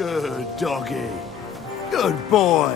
Good doggy. Good boy.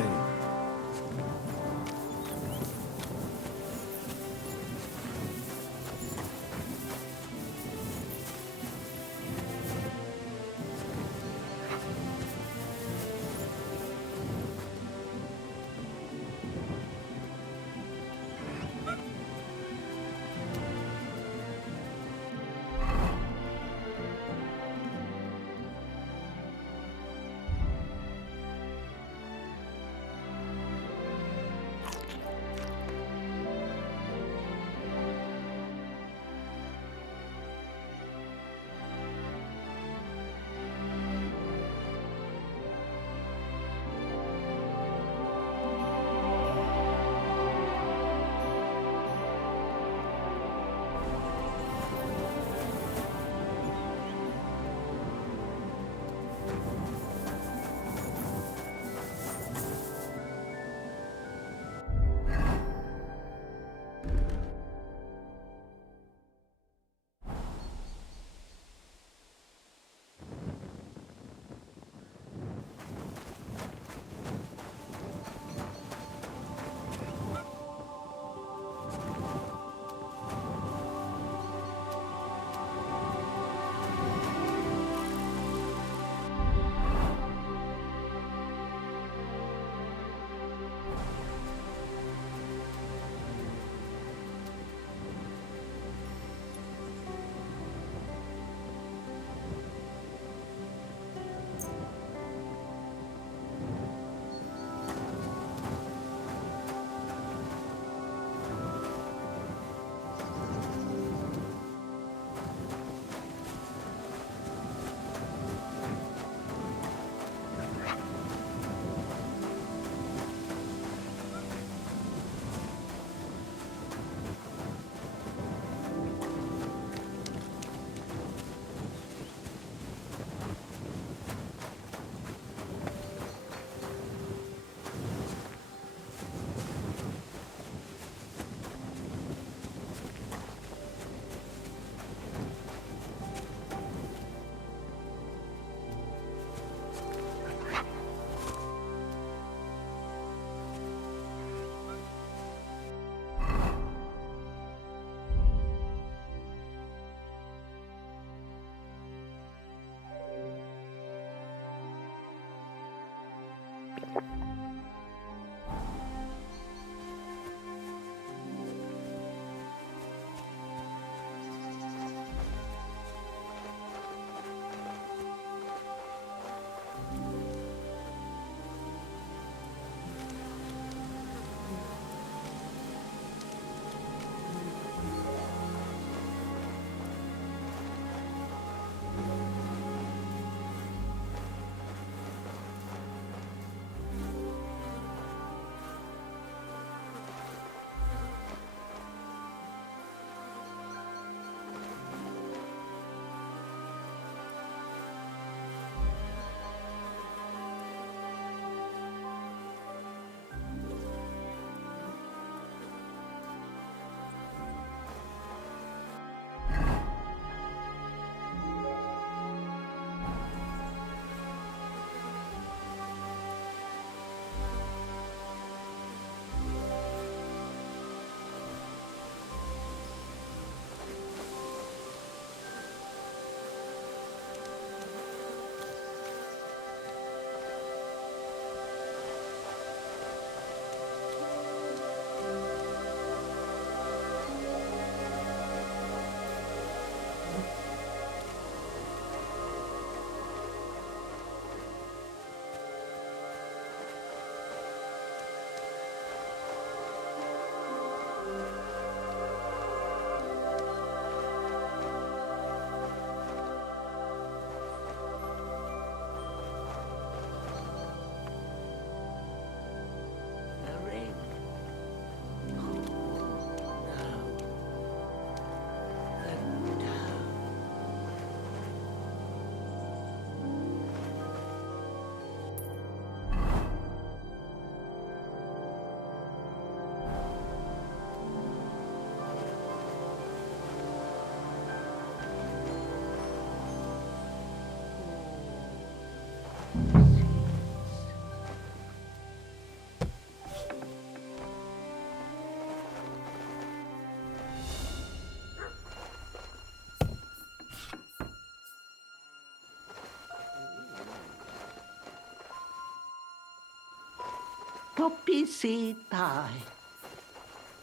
Poppy seed pie.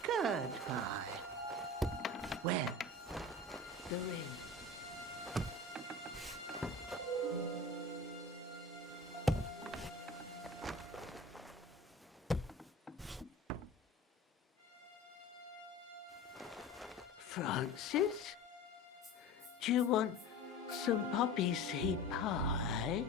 Goodbye. When the ring. Francis, do you want some poppy seed pie?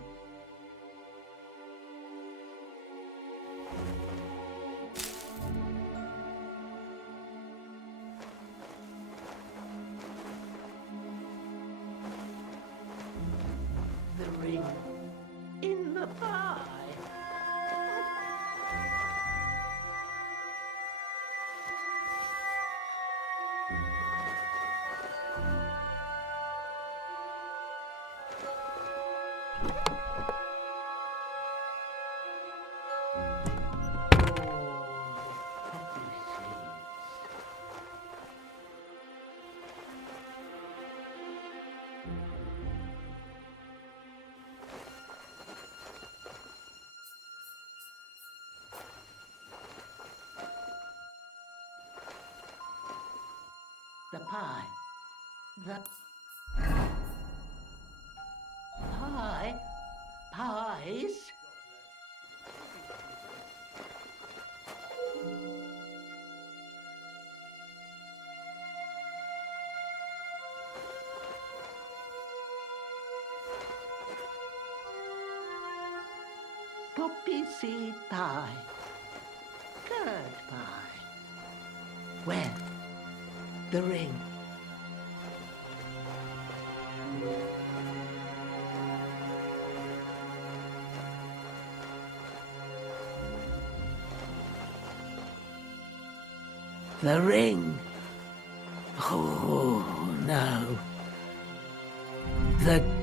The ring in the pie. The pie. The pie. Pies. Poppy seed pie. Goodbye. Where? The ring. The ring. Oh, no. The...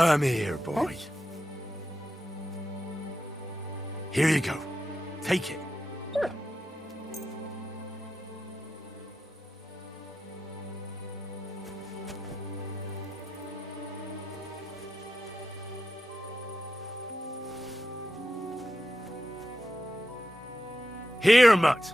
Come here, boy. Here you go. Take it. Here, Mutt.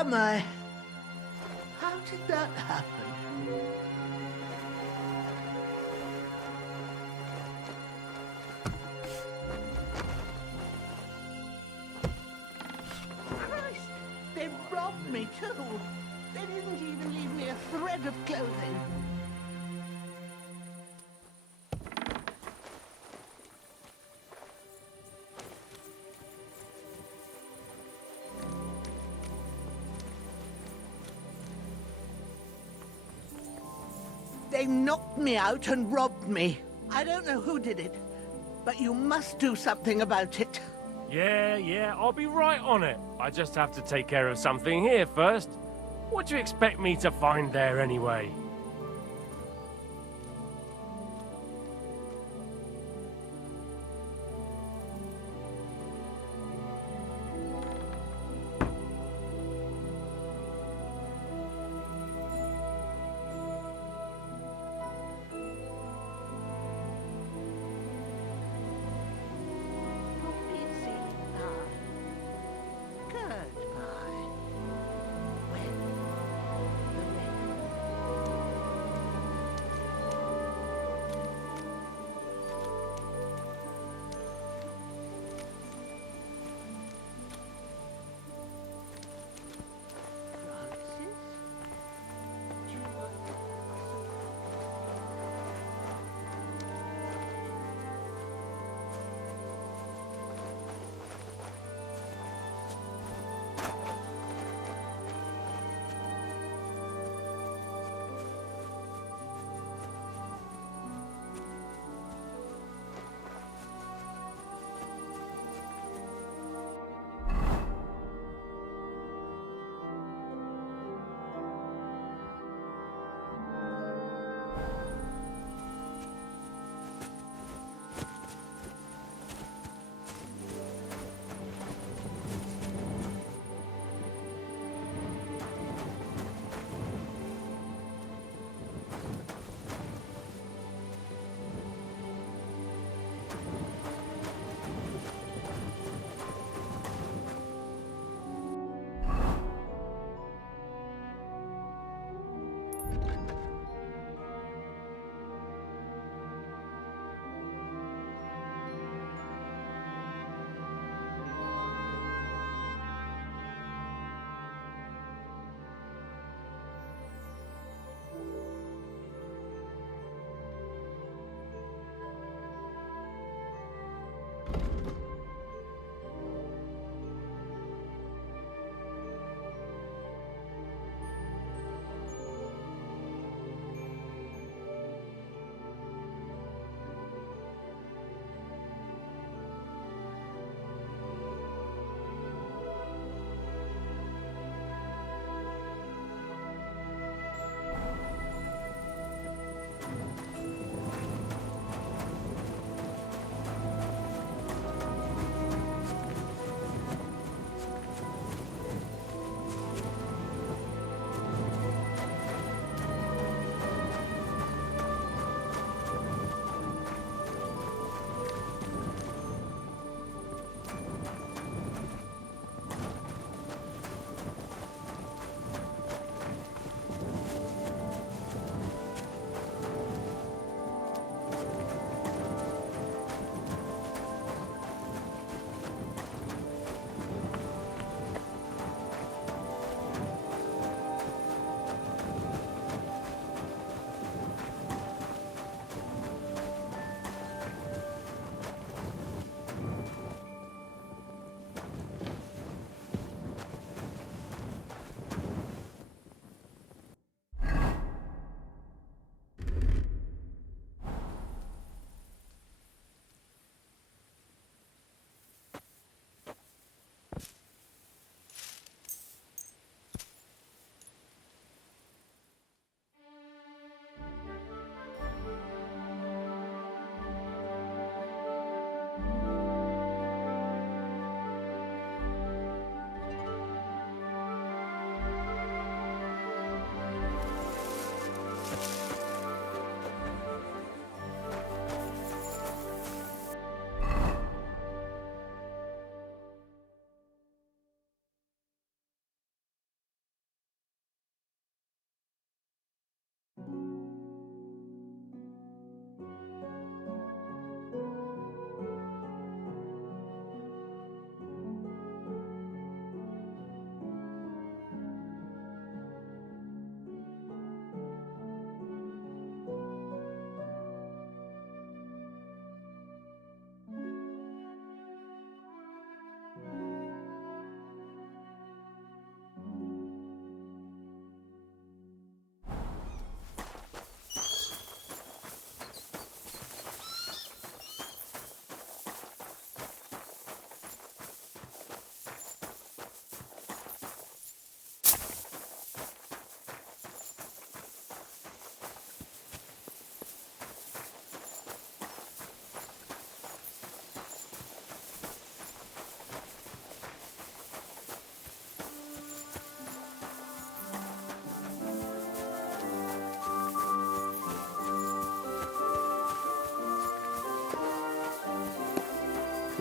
am I? How did that happen? Christ! They robbed me too! They didn't even leave me a thread of clothing. They knocked me out and robbed me. I don't know who did it, but you must do something about it. Yeah, I'll be right on it. I just have to take care of something here first. What do you expect me to find there anyway?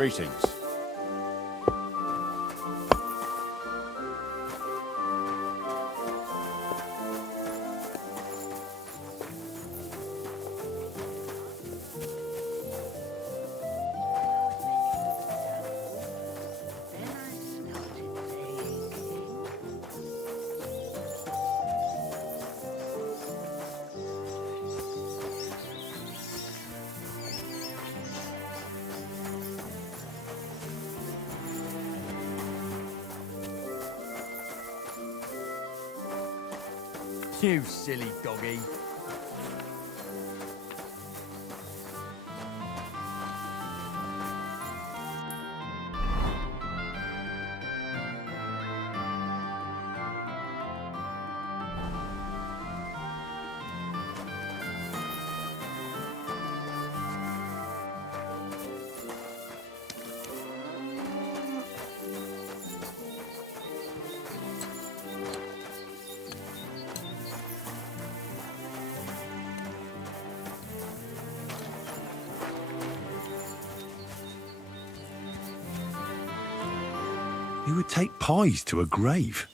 Greetings. Then I started thinking. You silly doggy. You would take pies to a grave.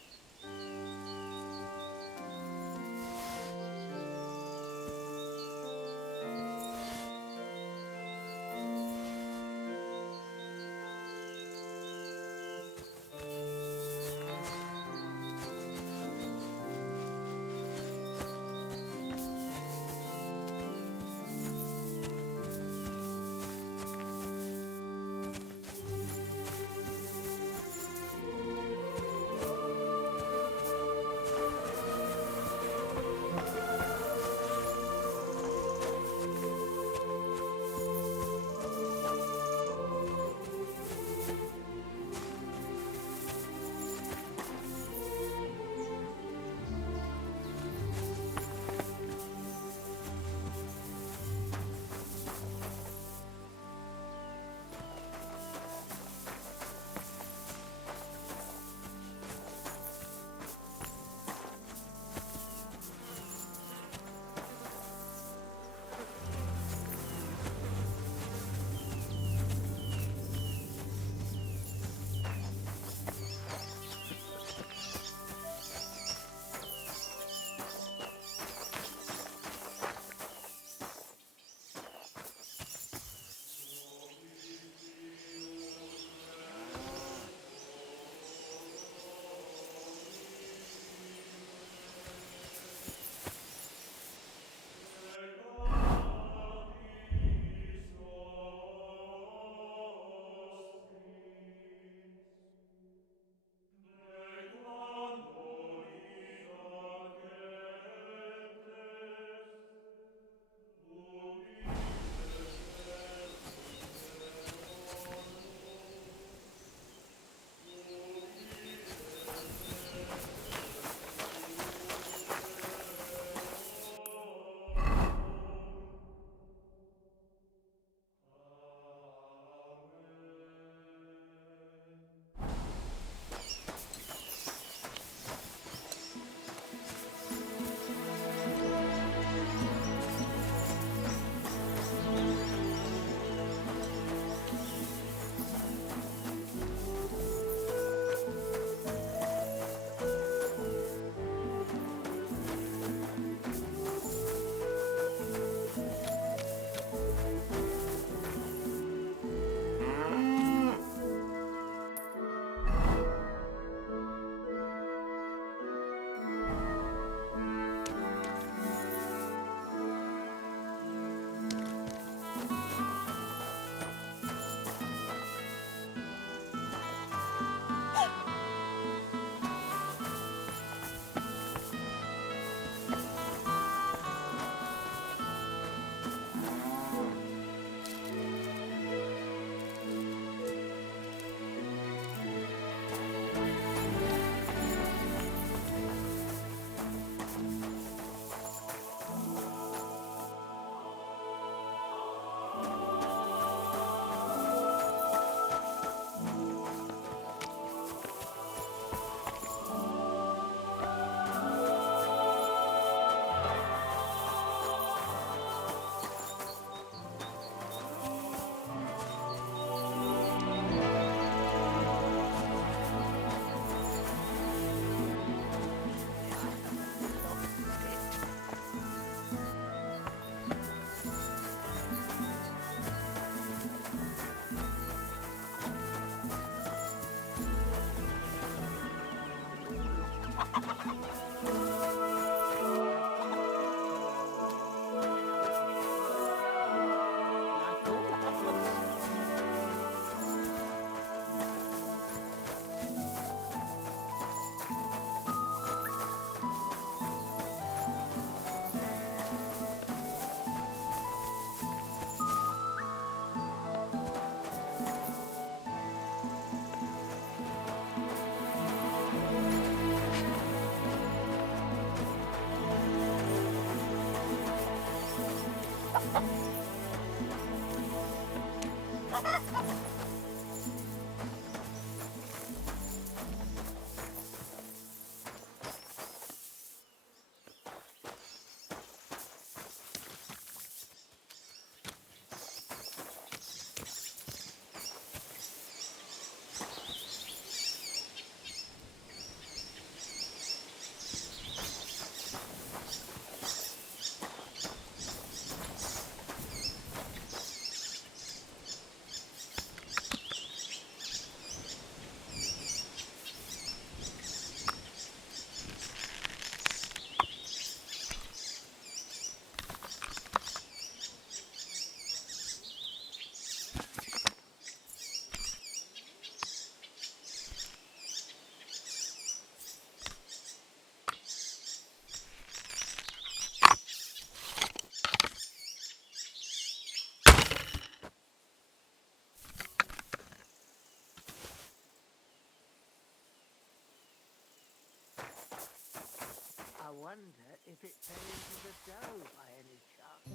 if it fell into the dough by any chance.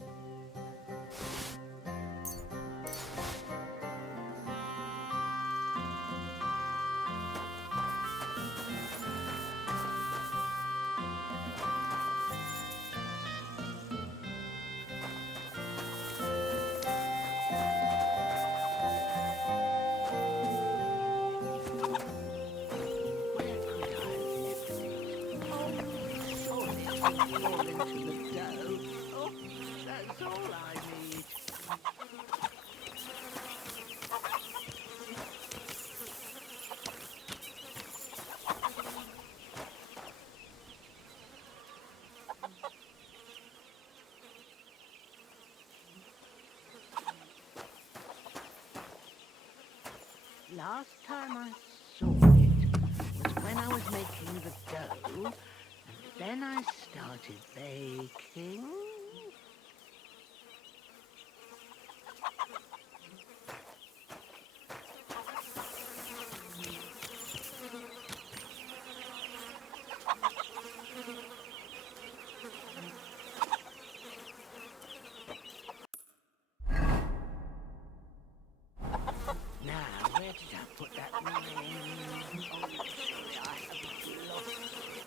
Where could I have left it? Oh, surely it will fall into the dough. Oh, that's all I need. Last time I saw it was when I was making the dough, and then I started baking. Now, where did I put that ring? Oh, surely I have lost it.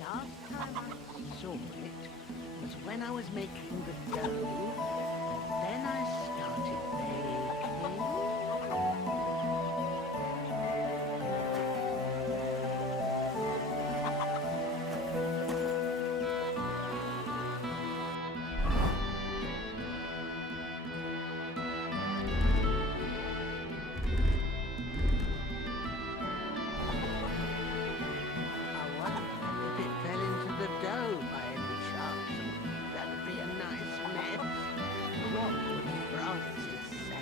Last time I saw it was when I was making the dough. Then I started baking. I wonder if it fell into the dough by any chance. That'd be a nice mess. What would Francis say?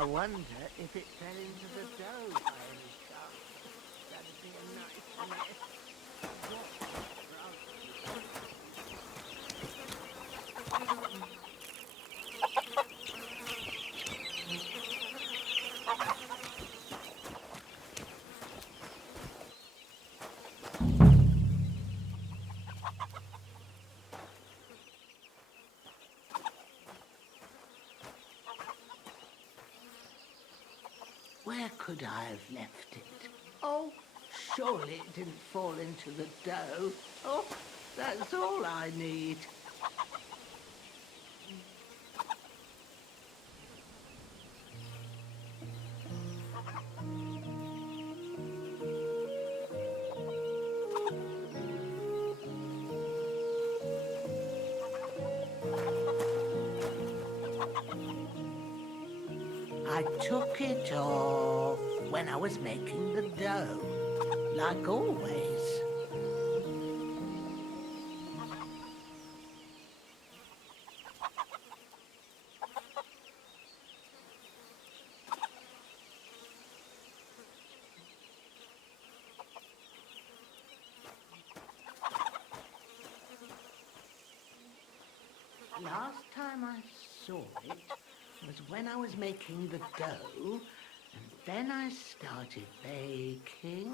I wonder if it fell into the dough by any chance. That'd be a nice mess. Where could I have left it? Oh, surely it didn't fall into the dough. Oh, that's all I need. I took it off when I was making the dough, like always. Last time I saw it was when I was making the dough, and then I started baking.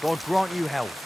God grant you health.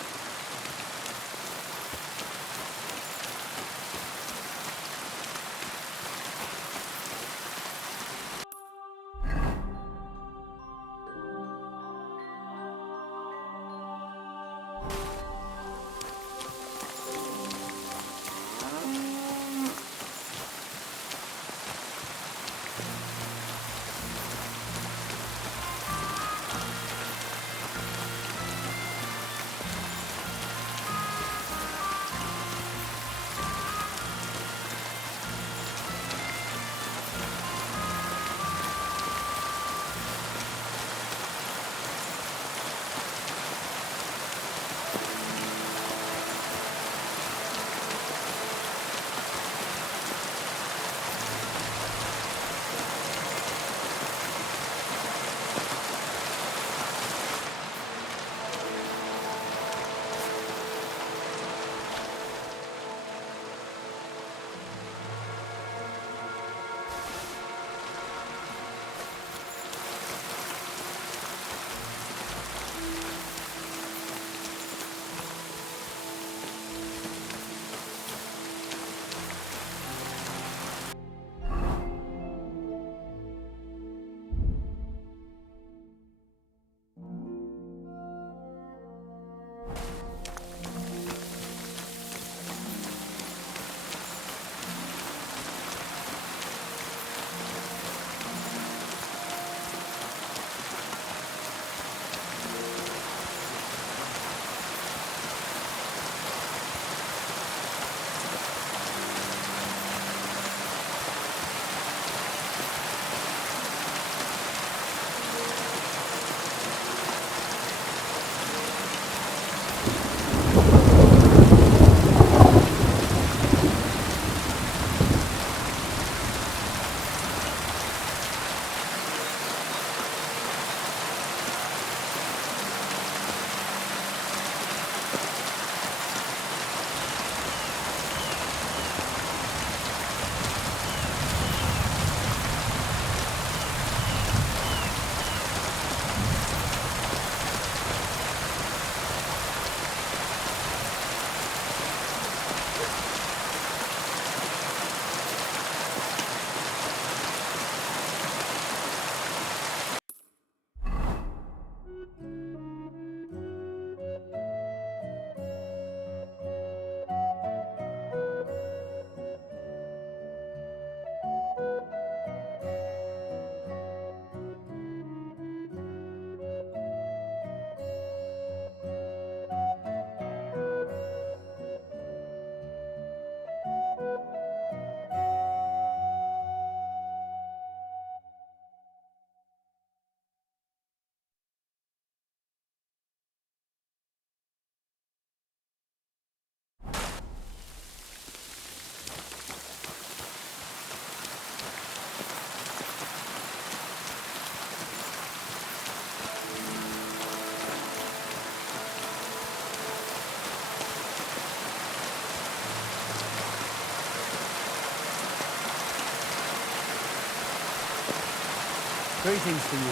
Greetings to you.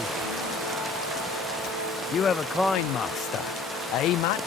You have a kind master, eh, Matt?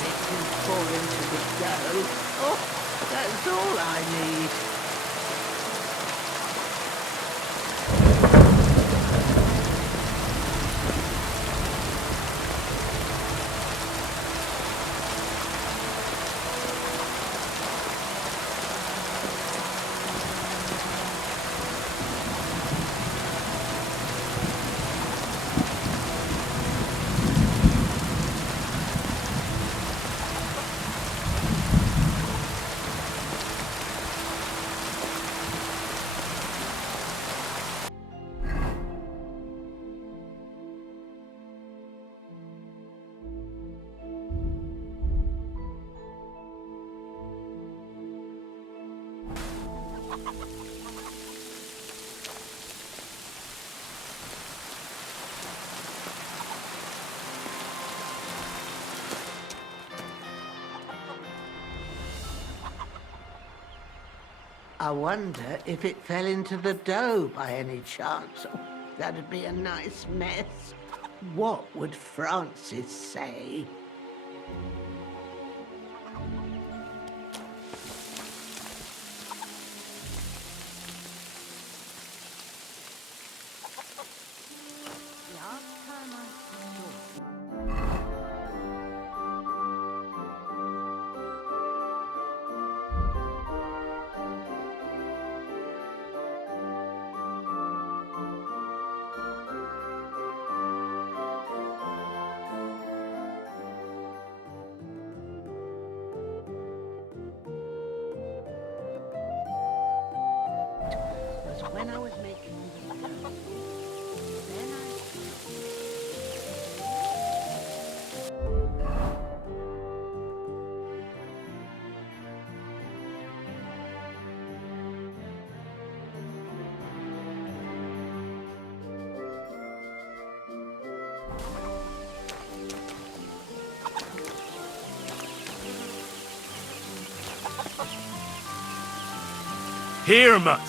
it can fall into the dough. Oh, that's all I need. I wonder if it fell into the dough by any chance. Oh, that'd be a nice mess. What would Francis say? Last time I saw was when I was making the dough. Then I Here, Mutt.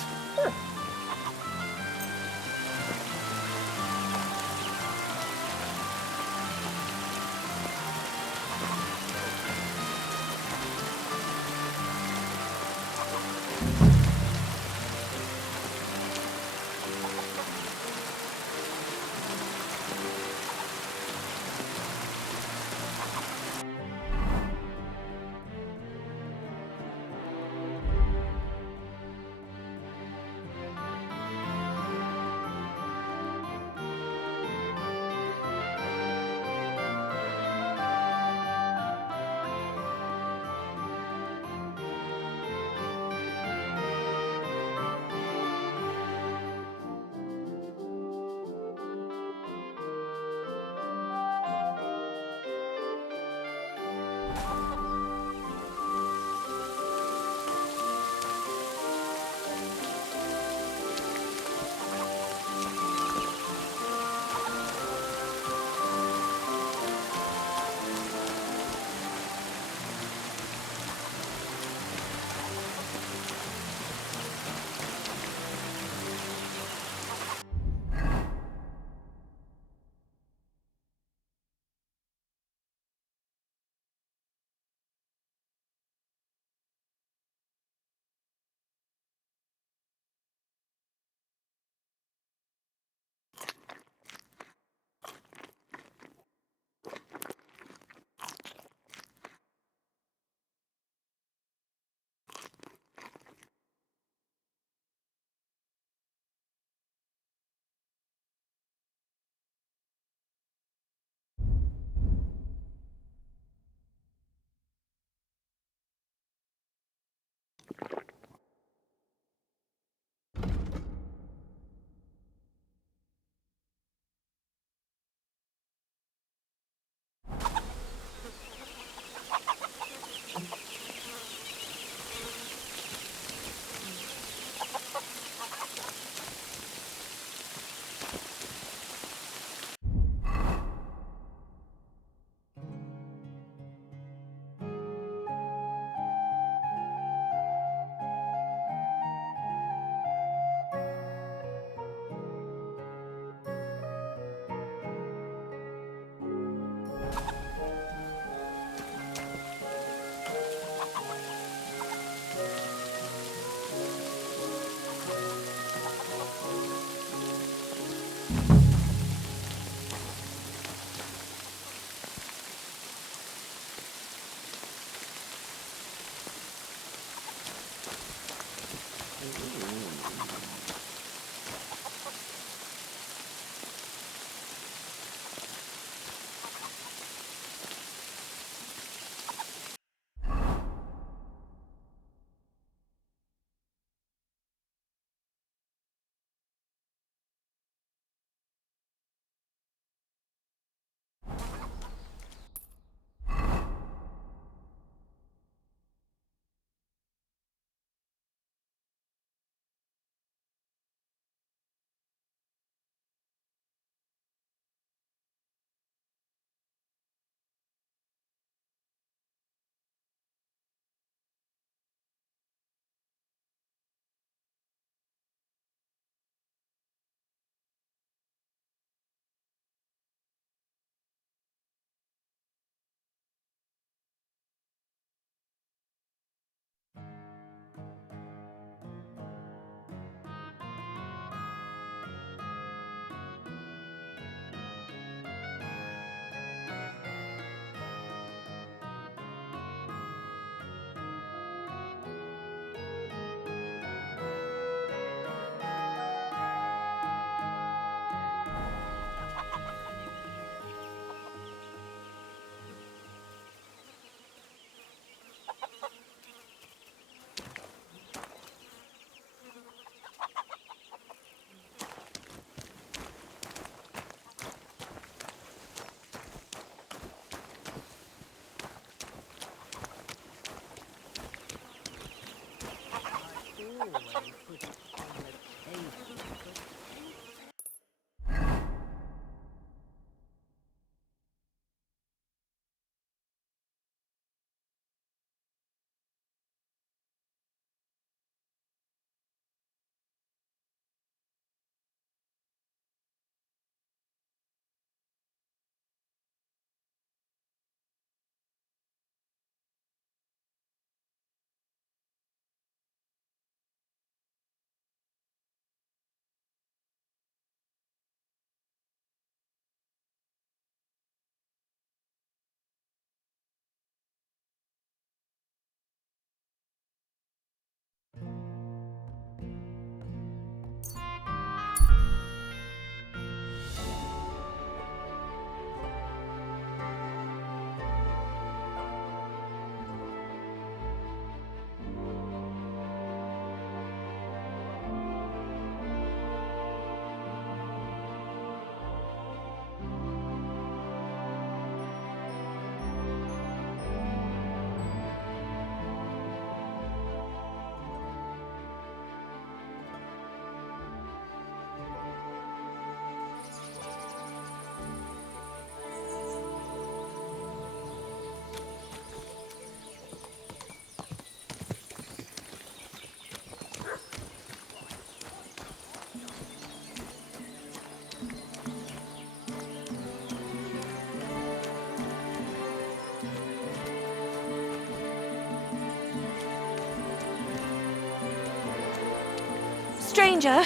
Stranger,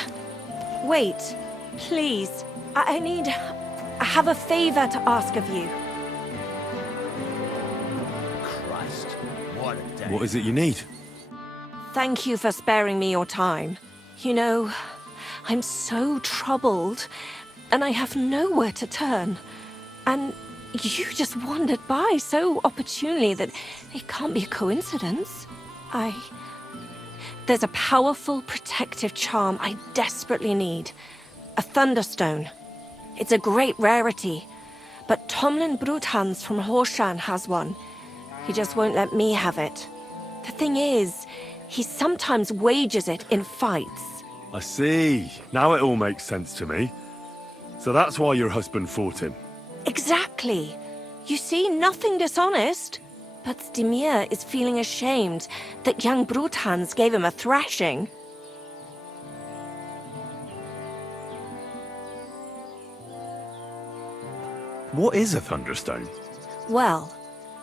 wait, please. I have a favor to ask of you. Christ, what a day. What is it you need? Thank you for sparing me your time. You know, I'm so troubled, and I have nowhere to turn. And you just wandered by so opportunely that it can't be a coincidence. There's a powerful protective charm I desperately need. A Thunderstone. It's a great rarity, but Tomlin Bruthans from Horshan has one. He just won't let me have it. The thing is, he sometimes wages it in fights. I see. Now it all makes sense to me. So that's why your husband fought him. Exactly. You see, nothing dishonest. But Stimir is feeling ashamed that young Bruthans gave him a thrashing. What is a Thunderstone? Well,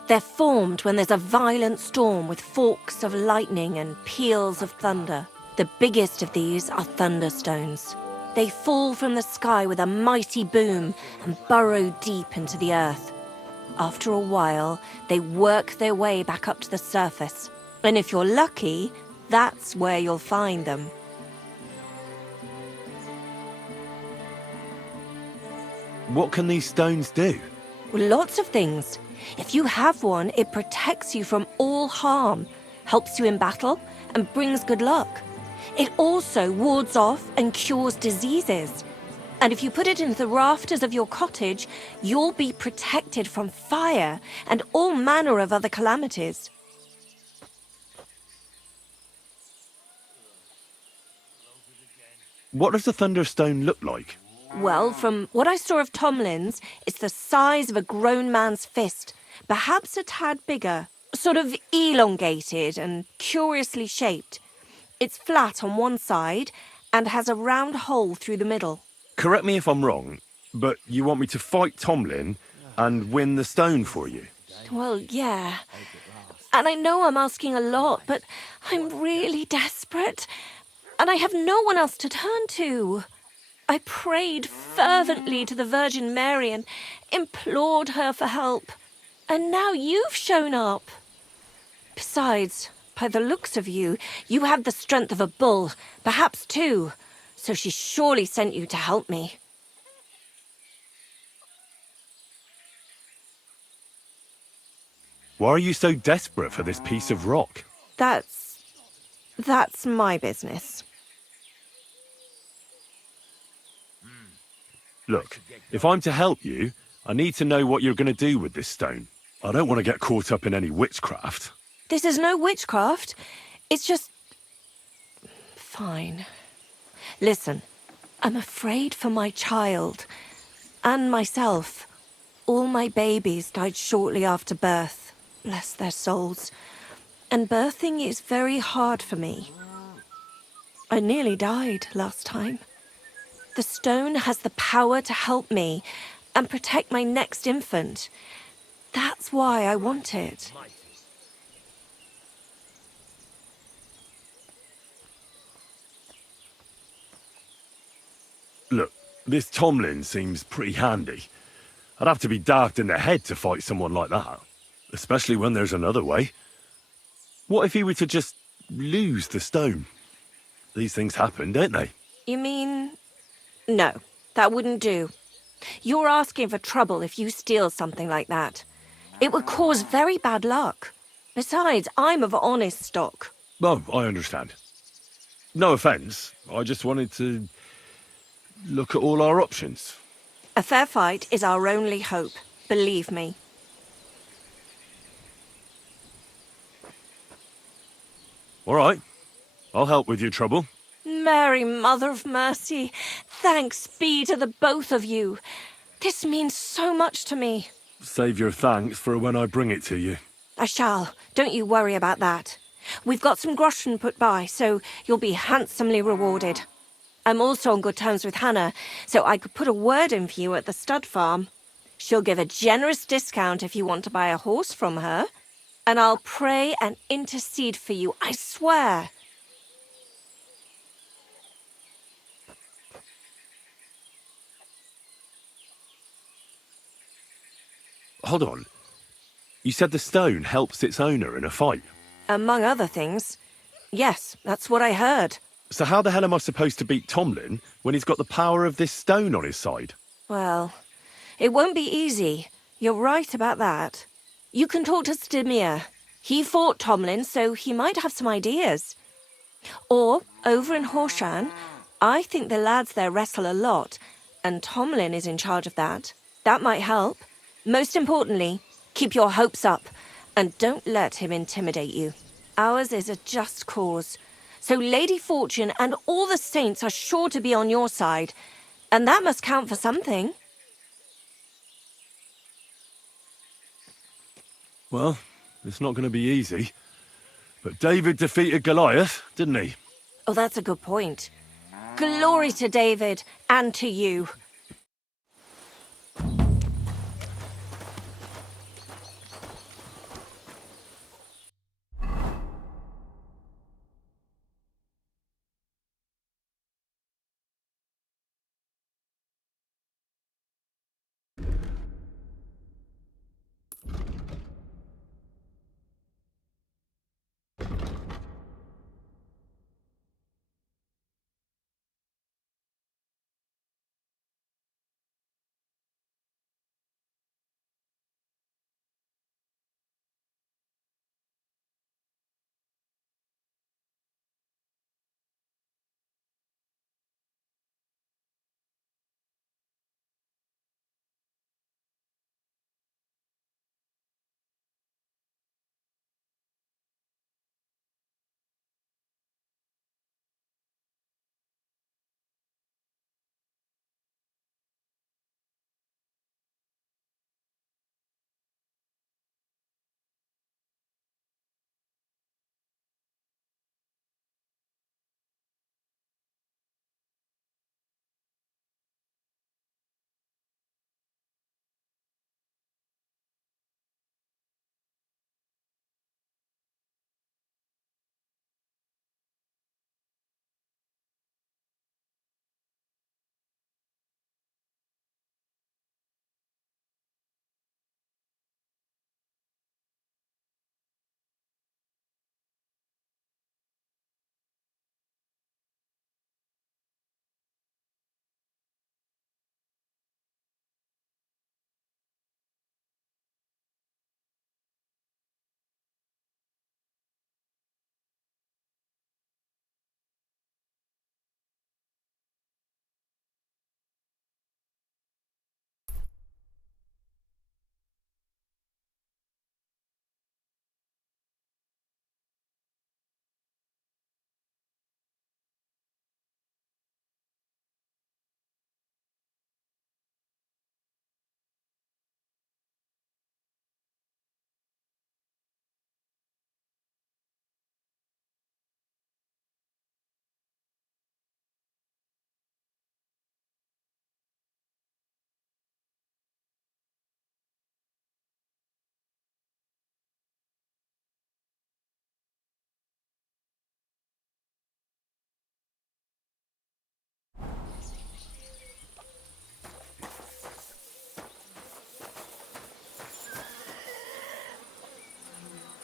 they're formed when there's a violent storm with forks of lightning and peals of thunder. The biggest of these are Thunderstones. They fall from the sky with a mighty boom and burrow deep into the earth. After a while, they work their way back up to the surface. And if you're lucky, That's where you'll find them. What can these stones do? Lots of things. If you have one, it protects you from all harm, helps you in battle, and brings good luck. It also wards off and cures diseases. And if you put it into the rafters of your cottage, you'll be protected from fire and all manner of other calamities. What does the Thunderstone look like? Well, from what I saw of Tomlin's, it's the size of a grown man's fist, perhaps a tad bigger, sort of elongated and curiously shaped. It's flat on one side and has a round hole through the middle. Correct me if I'm wrong, but you want me to fight Tomlin and win the stone for you? Well, yeah. And I know I'm asking a lot, but I'm really desperate. And I have no one else to turn to. I prayed fervently to the Virgin Mary and implored her for help. And now you've shown up. Besides, by the looks of you, you have the strength of a bull, perhaps two. So she surely sent you to help me. Why are you so desperate for this piece of rock? That's my business. Look, if I'm to help you, I need to know what you're going to do with this stone. I don't want to get caught up in any witchcraft. This is no witchcraft. It's just... Fine. Listen, I'm afraid for my child. And myself. All my babies died shortly after birth. Bless their souls. And birthing is very hard for me. I nearly died last time. The stone has the power to help me and protect my next infant. That's why I want it. Look, this Tomlin seems pretty handy. I'd have to be daft in the head to fight someone like that. Especially when there's another way. What if he were to just lose the stone? These things happen, don't they? You mean... No, that wouldn't do. You're asking for trouble if you steal something like that. It would cause very bad luck. Besides, I'm of honest stock. Oh, I understand. No offence, I just wanted to look at all our options. A fair fight is our only hope, believe me. All right, I'll help with your trouble. Mary, Mother of Mercy, thanks be to the both of you. This means so much to me. Save your thanks for when I bring it to you. I shall. Don't you worry about that. We've got some groschen put by, so you'll be handsomely rewarded. I'm also on good terms with Hannah, so I could put a word in for you at the stud farm. She'll give a generous discount if you want to buy a horse from her. And I'll pray and intercede for you, I swear. Hold on. You said the stone helps its owner in a fight. Among other things. Yes, that's what I heard. So how the hell am I supposed to beat Tomlin when he's got the power of this stone on his side? Well, it won't be easy. You're right about that. You can talk to Stimir. He fought Tomlin, so he might have some ideas. Or, over in Horshan, I think the lads there wrestle a lot, and Tomlin is in charge of that. That might help. Most importantly, keep your hopes up, and don't let him intimidate you. Ours is a just cause, so Lady Fortune and all the saints are sure to be on your side, and that must count for something. Well, it's not going to be easy. But David defeated Goliath, didn't he? Oh, that's a good point. Glory to David, and to you.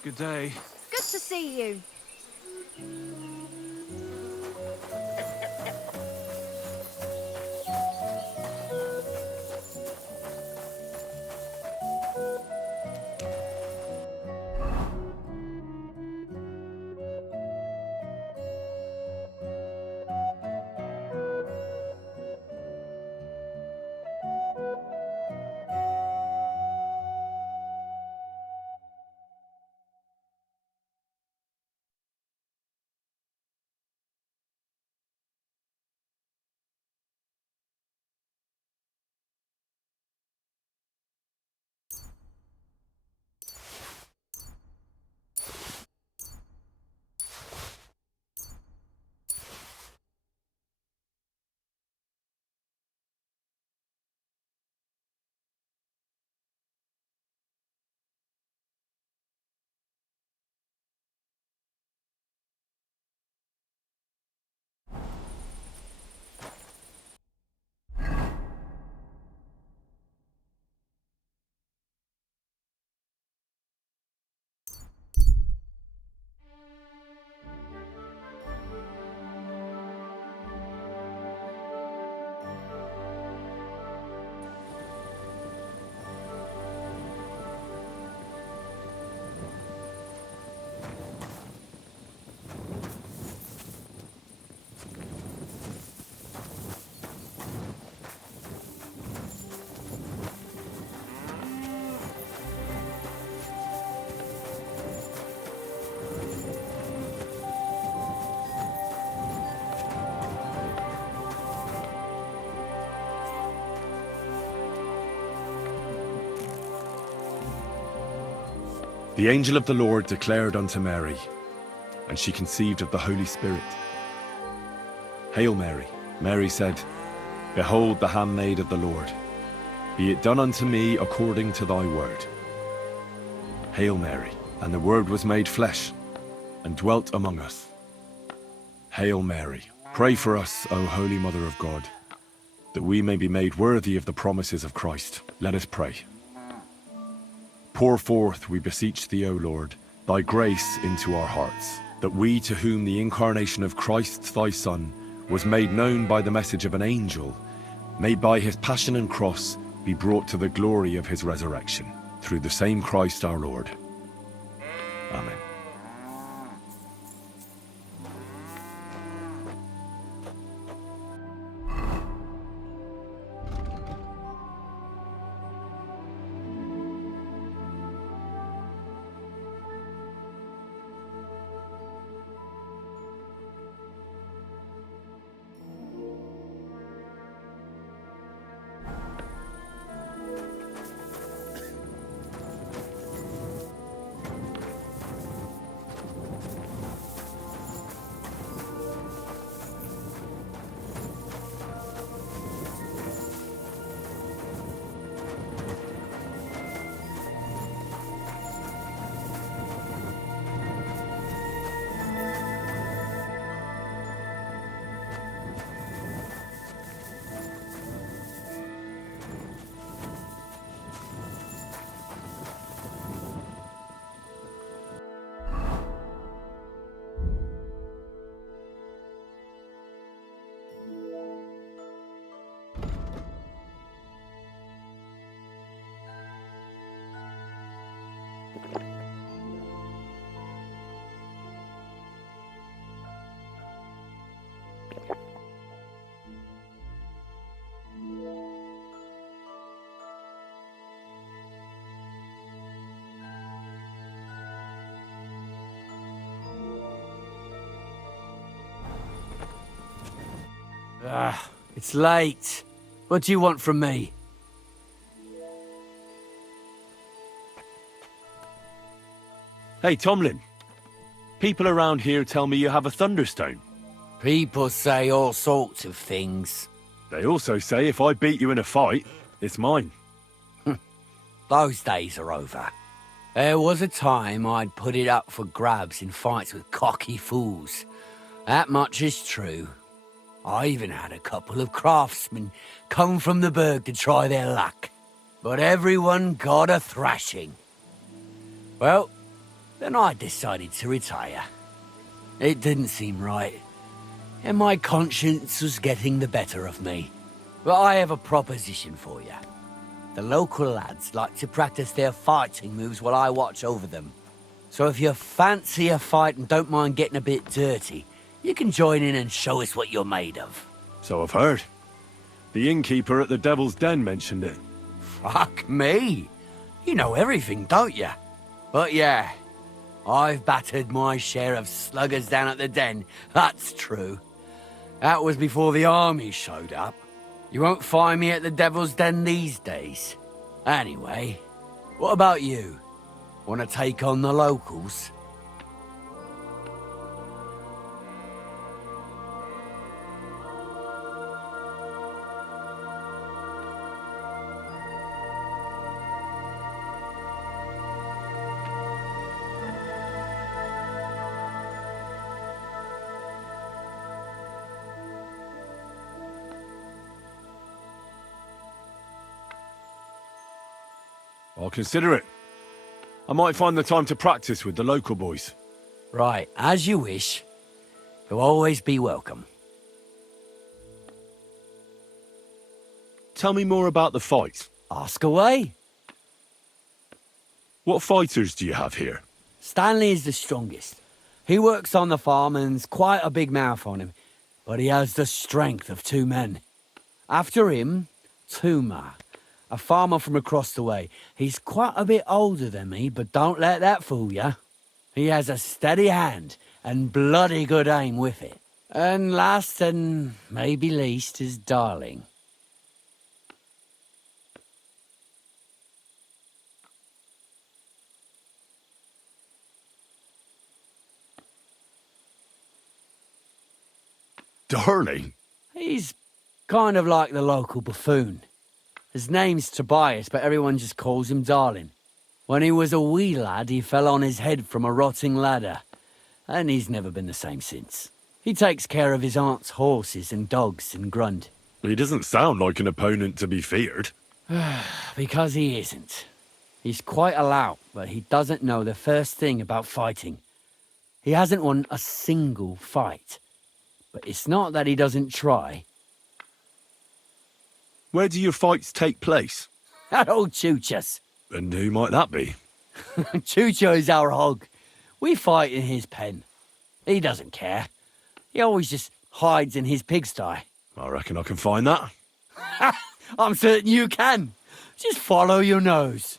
Good day. Good to see you. The angel of the Lord declared unto Mary, and she conceived of the Holy Spirit. Hail Mary. Mary said, Behold the handmaid of the Lord. Be it done unto me according to thy word. Hail Mary. And the Word was made flesh, and dwelt among us. Hail Mary. Pray for us, O Holy Mother of God, that we may be made worthy of the promises of Christ. Let us pray. Pour forth, we beseech thee, O Lord, thy grace into our hearts, that we, to whom the incarnation of Christ thy Son was made known by the message of an angel, may by his passion and cross be brought to the glory of his resurrection, through the same Christ our Lord. Amen. It's late. What do you want from me? Hey, Tomlin. People around here tell me you have a thunderstone. People say all sorts of things. They also say if I beat you in a fight, it's mine. Those days are over. There was a time I'd put it up for grabs in fights with cocky fools. That much is true. I even had a couple of craftsmen come from the burg to try their luck. But everyone got a thrashing. Well, Then I decided to retire. It didn't seem right, and my conscience was getting the better of me. But I have a proposition for you. The local lads like to practice their fighting moves while I watch over them. So if you fancy a fight and don't mind getting a bit dirty, you can join in and show us what you're made of. So I've heard. The innkeeper at the Devil's Den mentioned it. Fuck me. You know everything, don't you? But yeah, I've battered my share of sluggers down at the den, that's true. That was before the army showed up. You won't find me at the Devil's Den these days. Anyway, what about you? Want to take on the locals? I'll consider it. I might find the time to practice with the local boys. Right, as you wish. You'll always be welcome. Tell me more about the fights. Ask away. What fighters do you have here? Stanley is the strongest. He works on the farm and's quite a big mouth on him, but he has the strength of 2 men. After him, Tuma, a farmer from across the way. He's quite a bit older than me, but don't let that fool you. He has a steady hand and bloody good aim with it. And last and maybe least is Darling. Darling? He's kind of like the local buffoon. His name's Tobias, but everyone just calls him Darling. When he was a wee lad, he fell on his head from a rotting ladder, and he's never been the same since. He takes care of his aunt's horses and dogs in Grund. He doesn't sound like an opponent to be feared. Because he isn't. He's quite a lout, but he doesn't know the first thing about fighting. He hasn't won a single fight. But it's not that he doesn't try. Where do your fights take place? That old Chuchas. And who might that be? Chucho is our hog. We fight in his pen. He doesn't care. He always just hides in his pigsty. I reckon I can find that. I'm certain you can. Just follow your nose.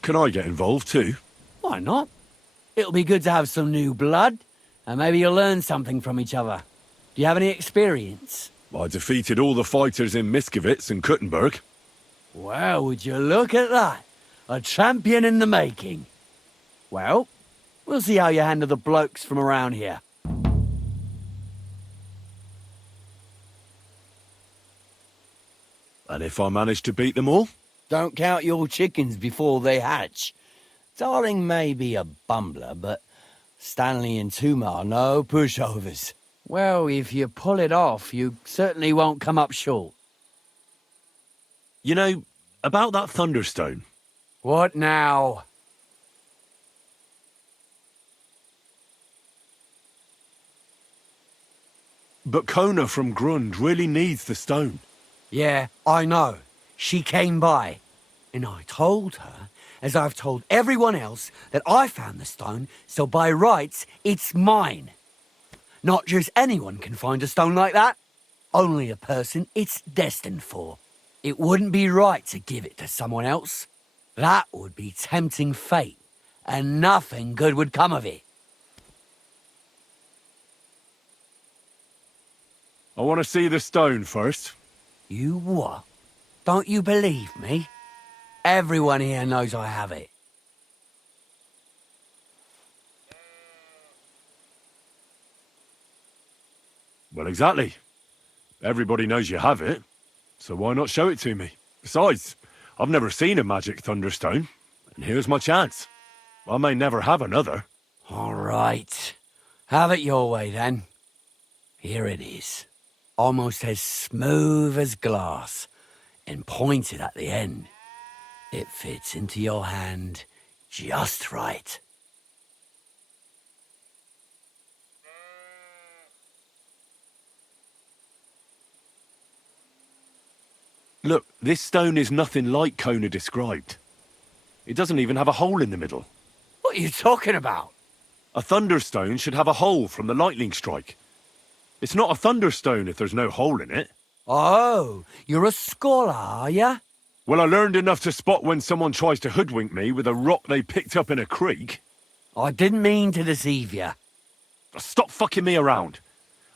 Can I get involved too? Why not? It'll be good to have some new blood, and maybe you'll learn something from each other. Do you have any experience? I defeated all the fighters in Miskovitz and Kuttenberg. Well, would you look at that? A champion in the making. Well, we'll see how you handle the blokes from around here. And if I manage to beat them all? Don't count your chickens before they hatch. Darling may be a bumbler, but Stanley and Tuma are no pushovers. Well, if you pull it off, you certainly won't come up short. You know, about that Thunderstone. What now? But Kona from Grund really needs the stone. Yeah, I know. She came by, and I told her, as I've told everyone else, that I found the stone, so by rights, it's mine. Not just anyone can find a stone like that. Only a person it's destined for. It wouldn't be right to give it to someone else. That would be tempting fate, and nothing good would come of it. I want to see the stone first. You what? Don't you believe me? Everyone here knows I have it. Well, exactly. Everybody knows you have it, so why not show it to me? Besides, I've never seen a magic Thunderstone, and here's my chance. I may never have another. All right. Have it your way, then. Here it is. almost as smooth as glass, and pointed at the end. It fits into your hand just right. Look, this stone is nothing like Kona described. It doesn't even have a hole in the middle. What are you talking about? A thunderstone should have a hole from the lightning strike. It's not a thunderstone if there's no hole in it. Oh, you're a scholar, are ya? Well, I learned enough to spot when someone tries to hoodwink me with a rock they picked up in a creek. I didn't mean to deceive you. Stop fucking me around.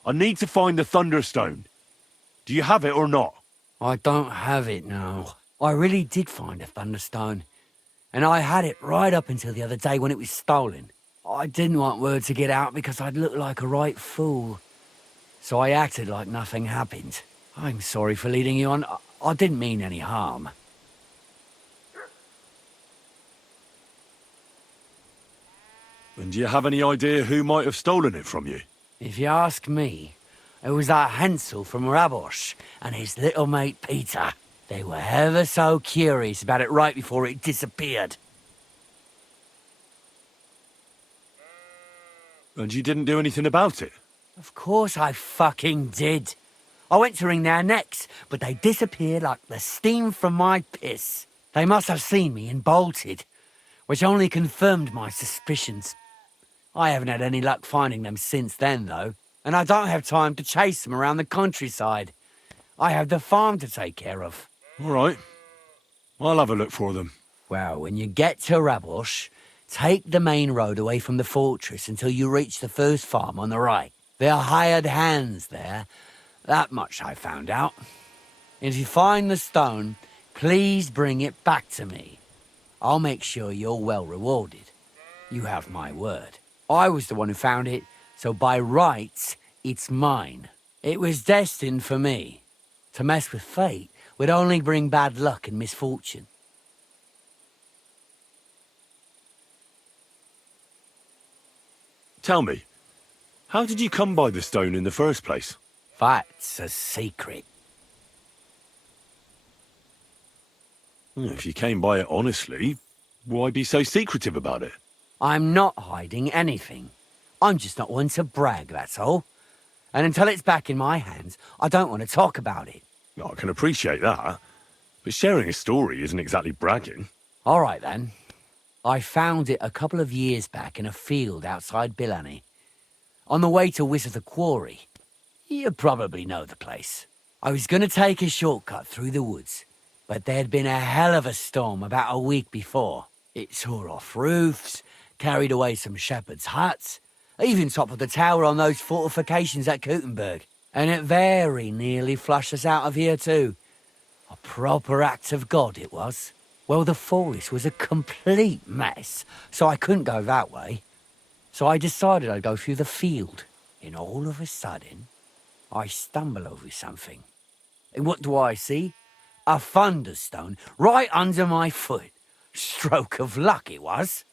I need to find the thunderstone. Do you have it or not? I don't have it now. I really did find a thunderstone. And I had it right up until the other day when it was stolen. I didn't want word to get out because I'd look like a right fool. So I acted like nothing happened. I'm sorry for leading you on. I didn't mean any harm. And do you have any idea who might have stolen it from you? If you ask me, it was that Hansel from Rabosh and his little mate Peter. They were ever so curious about it right before it disappeared. And you didn't do anything about it? Of course I fucking did. I went to wring their necks, but they disappeared like the steam from my piss. They must have seen me and bolted, which only confirmed my suspicions. I haven't had any luck finding them since then, though, and I don't have time to chase them around the countryside. I have the farm to take care of. All right. I'll have a look for them. Well, when you get to Rabosh, take the main road away from the fortress until you reach the first farm on the right. There are hired hands there. That much I found out. If you find the stone, please bring it back to me. I'll make sure you're well rewarded. You have my word. I was the one who found it, so by rights, it's mine. It was destined for me. To mess with fate would only bring bad luck and misfortune. Tell me, how did you come by the stone in the first place? That's a secret. If you came by it honestly, why be so secretive about it? I'm not hiding anything. I'm just not one to brag, that's all. And until it's back in my hands, I don't want to talk about it. I can appreciate that, but sharing a story isn't exactly bragging. All right, then. I found it a couple of years back in a field outside Billany. On the way to Wizard Quarry. You probably know the place. I was going to take a shortcut through the woods, but there'd been a hell of a storm about a week before. It tore off roofs, carried away some shepherds' huts, even toppled the tower on those fortifications at Gutenberg. And it very nearly flushed us out of here too. A proper act of God it was. Well, the forest was a complete mess, so I couldn't go that way. So I decided I'd go through the field. And all of a sudden, I stumble over something. And what do I see? A thunderstone right under my foot. Stroke of luck it was.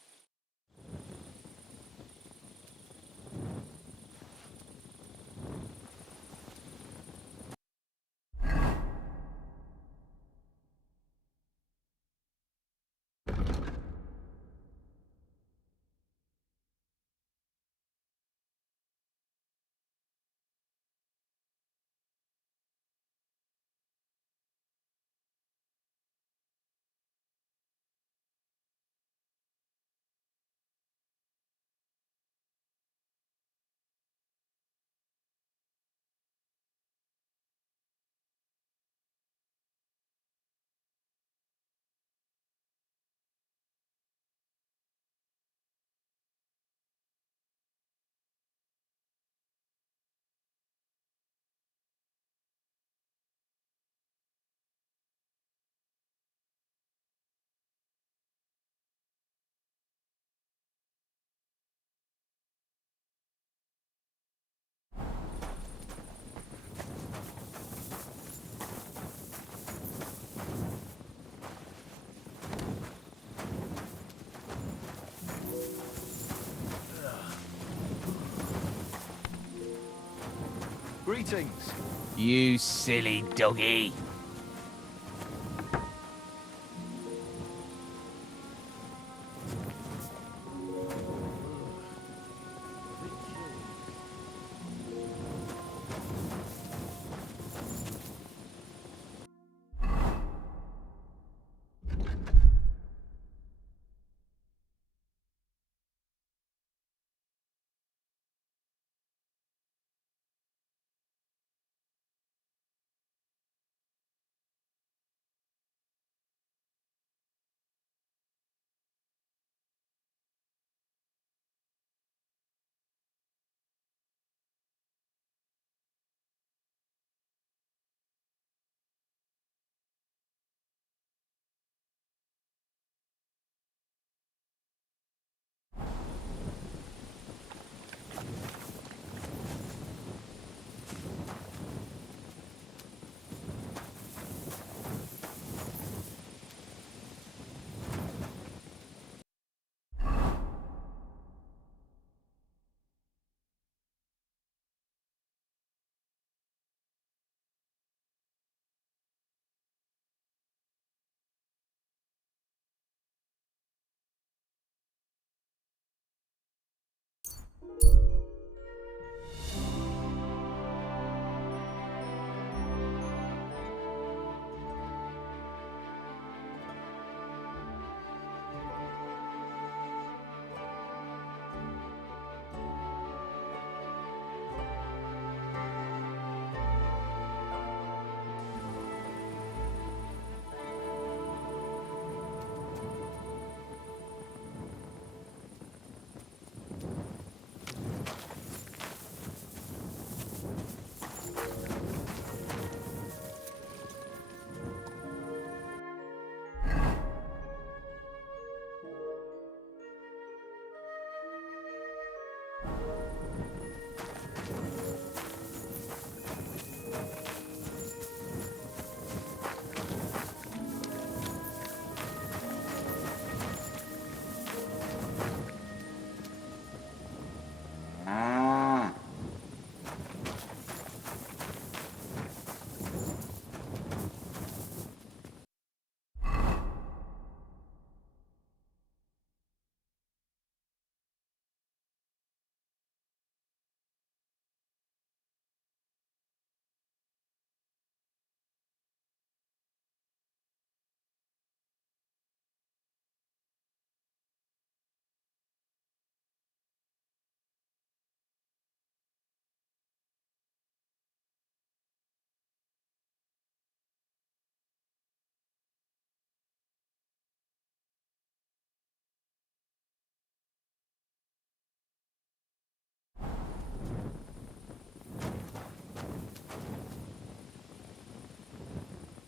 Greetings. You silly doggy.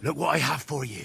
Look what I have for you.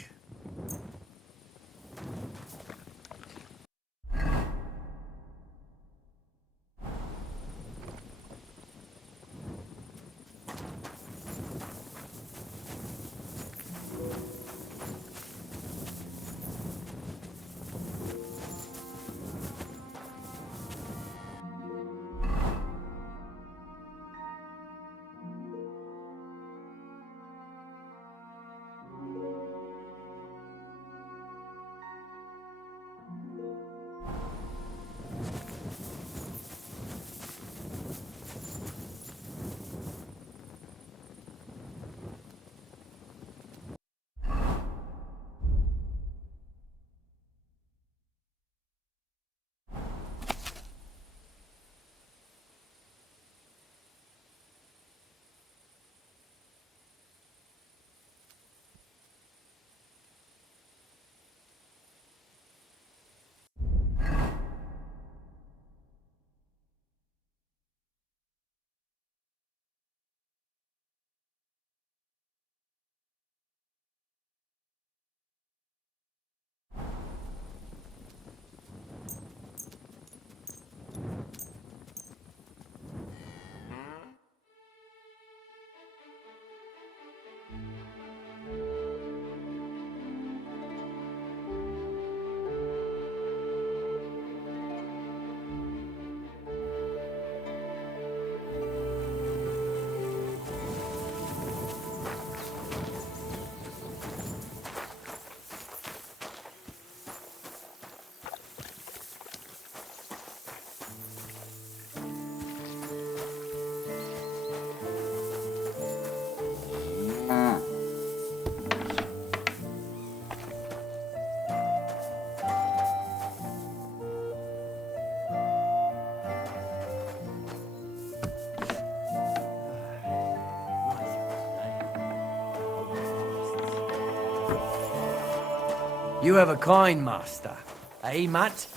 You have a kind master, eh, Matt?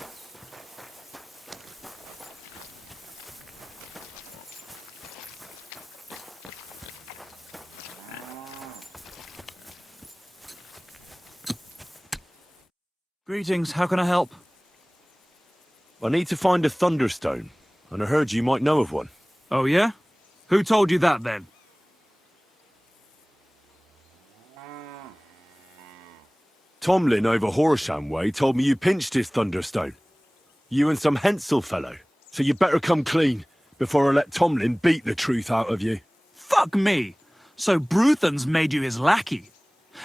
Greetings, how can I help? I need to find a Thunderstone, and I heard you might know of one. Oh yeah? Who told you that then? Tomlin over Horsham way told me you pinched his Thunderstone. You and some Hensel fellow. So you better come clean before I let Tomlin beat the truth out of you. Fuck me! So Bruthan's made you his lackey?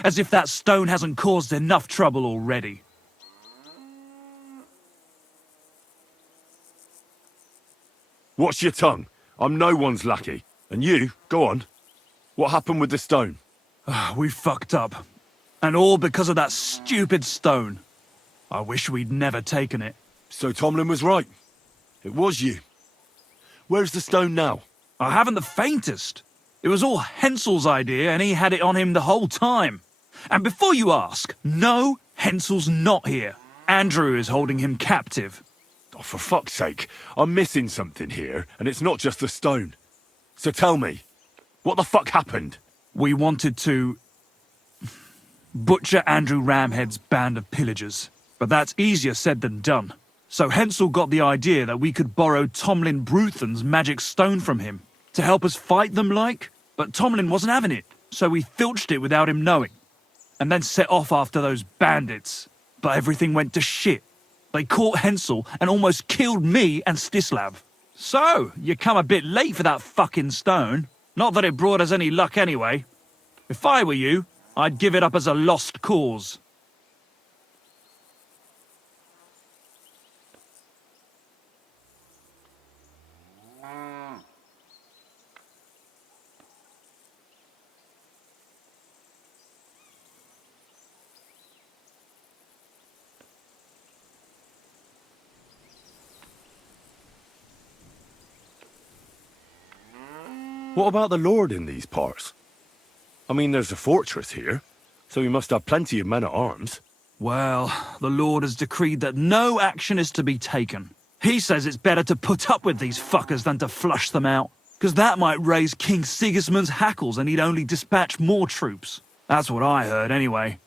As if that stone hasn't caused enough trouble already. Watch your tongue. I'm no one's lackey. And you, go on. What happened with the stone? We fucked up. And all because of that stupid stone. I wish we'd never taken it. So Tomlin was right. It was you. Where's the stone now? I haven't the faintest. It was all Hensel's idea and he had it on him the whole time. And before you ask, no, Hensel's not here. Andrew is holding him captive. Oh, for fuck's sake, I'm missing something here, and it's not just the stone. So tell me, what the fuck happened? We wanted to butcher Andrew Ramhead's band of pillagers, but that's easier said than done. So Hensel got the idea that we could borrow Tomlin Bruthan's magic stone from him to help us fight them like, but Tomlin wasn't having it, so we filched it without him knowing, and then set off after those bandits. But everything went to shit. They caught Hensel and almost killed me and Stislav. So, you come a bit late for that fucking stone. Not that it brought us any luck anyway. If I were you, I'd give it up as a lost cause. What about the Lord in these parts? I mean, there's a fortress here, so he must have plenty of men-at-arms. Well, the Lord has decreed that no action is to be taken. He says it's better to put up with these fuckers than to flush them out, because that might raise King Sigismund's hackles and he'd only dispatch more troops. That's what I heard, anyway.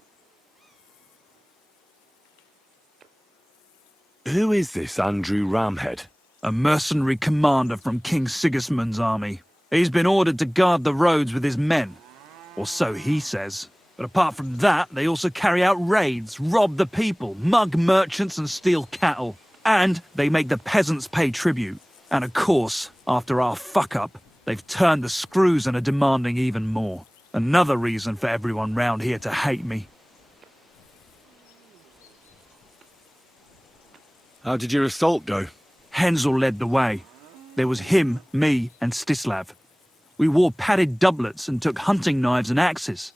Who is this Andrew Ramhead? A mercenary commander from King Sigismund's army. He's been ordered to guard the roads with his men, or so he says. But apart from that, they also carry out raids, rob the people, mug merchants and steal cattle. And they make the peasants pay tribute. And of course, after our fuck-up, they've turned the screws and are demanding even more. Another reason for everyone round here to hate me. How did your assault go? Hensel led the way. There was him, me, and Stislav. We wore padded doublets and took hunting knives and axes.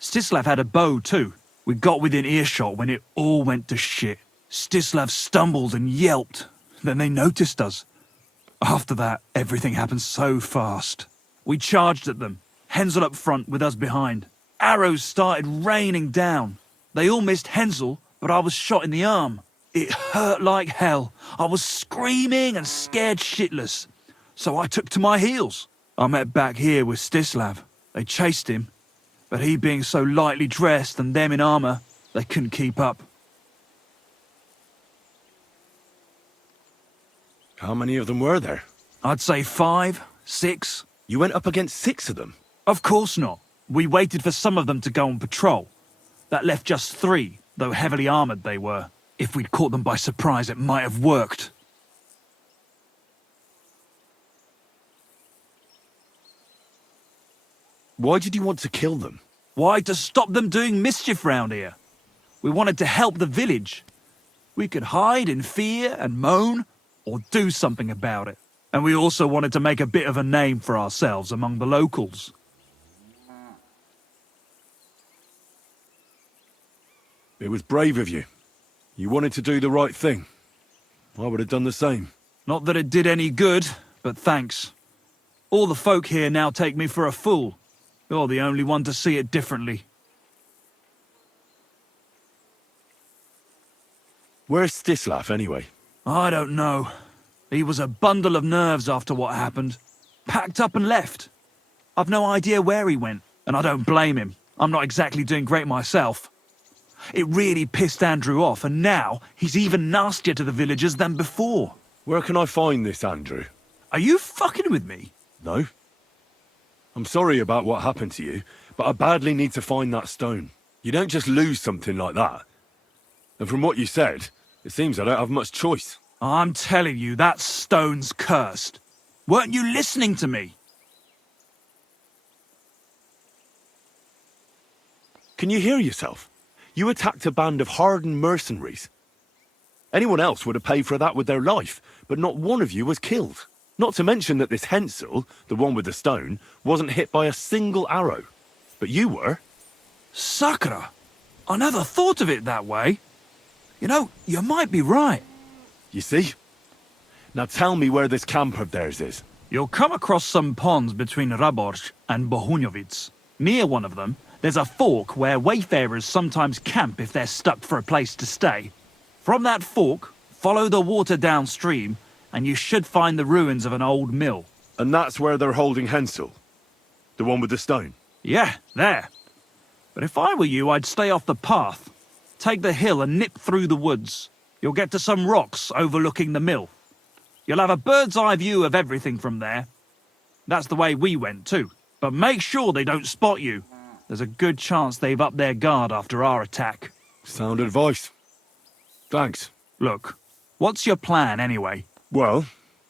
Stislav had a bow too. We got within earshot when it all went to shit. Stislav stumbled and yelped. Then they noticed us. After that, everything happened so fast. We charged at them, Hensel up front with us behind. Arrows started raining down. They all missed Hensel, but I was shot in the arm. It hurt like hell. I was screaming and scared shitless. So I took to my heels. I met back here with Stislav. They chased him, but he being so lightly dressed and them in armour, they couldn't keep up. How many of them were there? I'd say 5, 6. You went up against 6 of them? Of course not. We waited for some of them to go on patrol. That left just 3, though heavily armoured they were. If we'd caught them by surprise, it might have worked. Why did you want to kill them? Why? To stop them doing mischief round here. We wanted to help the village. We could hide in fear and moan, or do something about it. And we also wanted to make a bit of a name for ourselves among the locals. It was brave of you. You wanted to do the right thing. I would have done the same. Not that it did any good, but thanks. All the folk here now take me for a fool. You're the only one to see it differently. Where's Stislav, anyway? I don't know. He was a bundle of nerves after what happened. Packed up and left. I've no idea where he went, and I don't blame him. I'm not exactly doing great myself. It really pissed Andrew off, and now he's even nastier to the villagers than before. Where can I find this Andrew? Are you fucking with me? No. I'm sorry about what happened to you, but I badly need to find that stone. You don't just lose something like that. And from what you said, it seems I don't have much choice. I'm telling you, that stone's cursed. Weren't you listening to me? Can you hear yourself? You attacked a band of hardened mercenaries. Anyone else would have paid for that with their life, but not one of you was killed. Not to mention that this Hensel, the one with the stone, wasn't hit by a single arrow. But you were. Sakura, I never thought of it that way. You know, you might be right. You see? Now tell me where this camp of theirs is. You'll come across some ponds between Raborj and Bohunjovic. Near one of them, there's a fork where wayfarers sometimes camp if they're stuck for a place to stay. From that fork, follow the water downstream, and you should find the ruins of an old mill. And that's where they're holding Hensel? The one with the stone? Yeah, there. But if I were you, I'd stay off the path. Take the hill and nip through the woods. You'll get to some rocks overlooking the mill. You'll have a bird's eye view of everything from there. That's the way we went too. But make sure they don't spot you. There's a good chance they've upped their guard after our attack. Sound advice. Thanks. Look, what's your plan anyway? Well,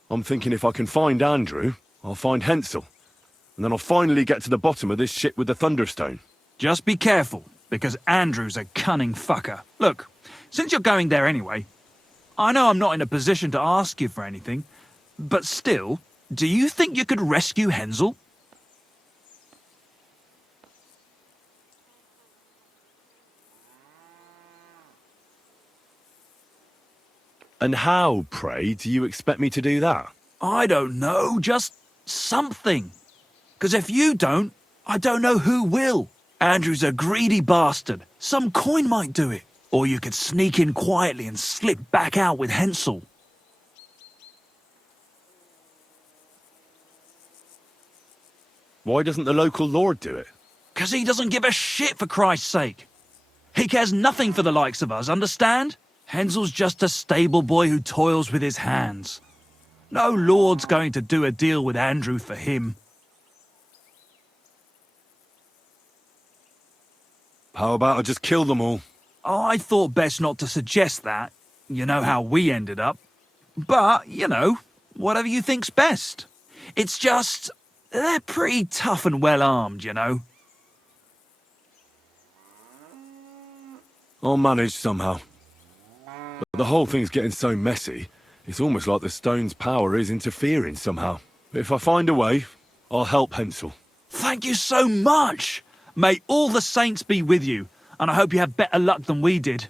I'm thinking if I can find Andrew, I'll find Hensel. And then I'll finally get to the bottom of this shit with the Thunderstone. Just be careful, because Andrew's a cunning fucker. Look, since you're going there anyway, I know I'm not in a position to ask you for anything, but still, do you think you could rescue Hensel? And how, pray, do you expect me to do that? I don't know, just something. Because if you don't, I don't know who will. Andrew's a greedy bastard. Some coin might do it. Or you could sneak in quietly and slip back out with Hensel. Why doesn't the local lord do it? 'Cause he doesn't give a shit, for Christ's sake. He cares nothing for the likes of us, understand? Hensel's just a stable boy who toils with his hands. No lord's going to do a deal with Andrew for him. How about I just kill them all? I thought best not to suggest that. You know how we ended up. But, you know, whatever you think's best. It's just, they're pretty tough and well-armed, you know. I'll manage somehow. But the whole thing's getting so messy, it's almost like the stone's power is interfering somehow. But if I find a way, I'll help Hensel. Thank you so much! May all the saints be with you, and I hope you have better luck than we did.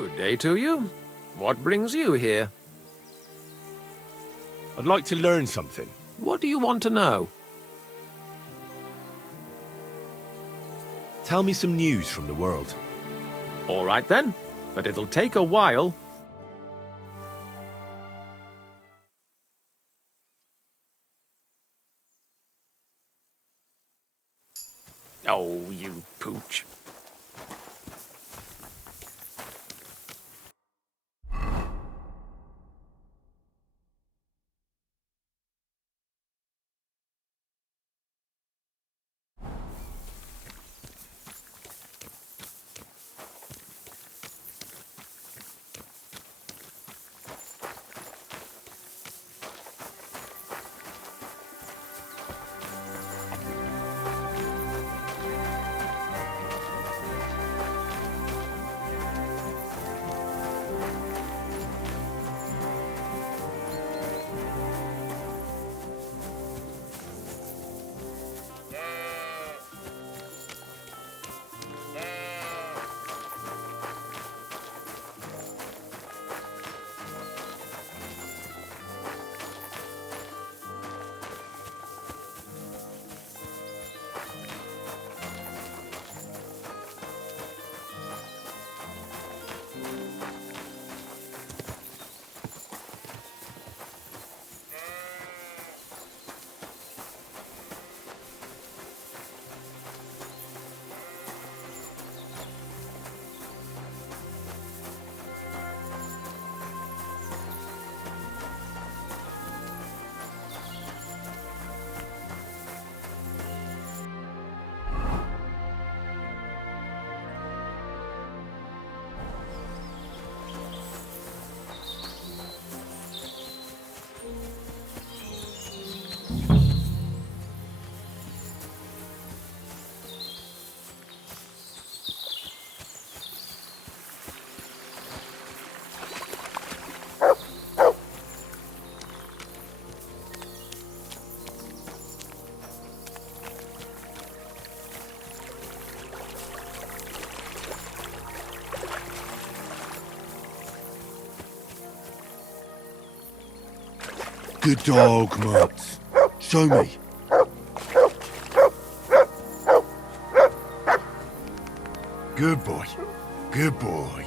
Good day to you. What brings you here? I'd like to learn something. What do you want to know? Tell me some news from the world. All right then, but it'll take a while. Oh, you pooch. Good dog, Mutt. Show me. Good boy. Good boy.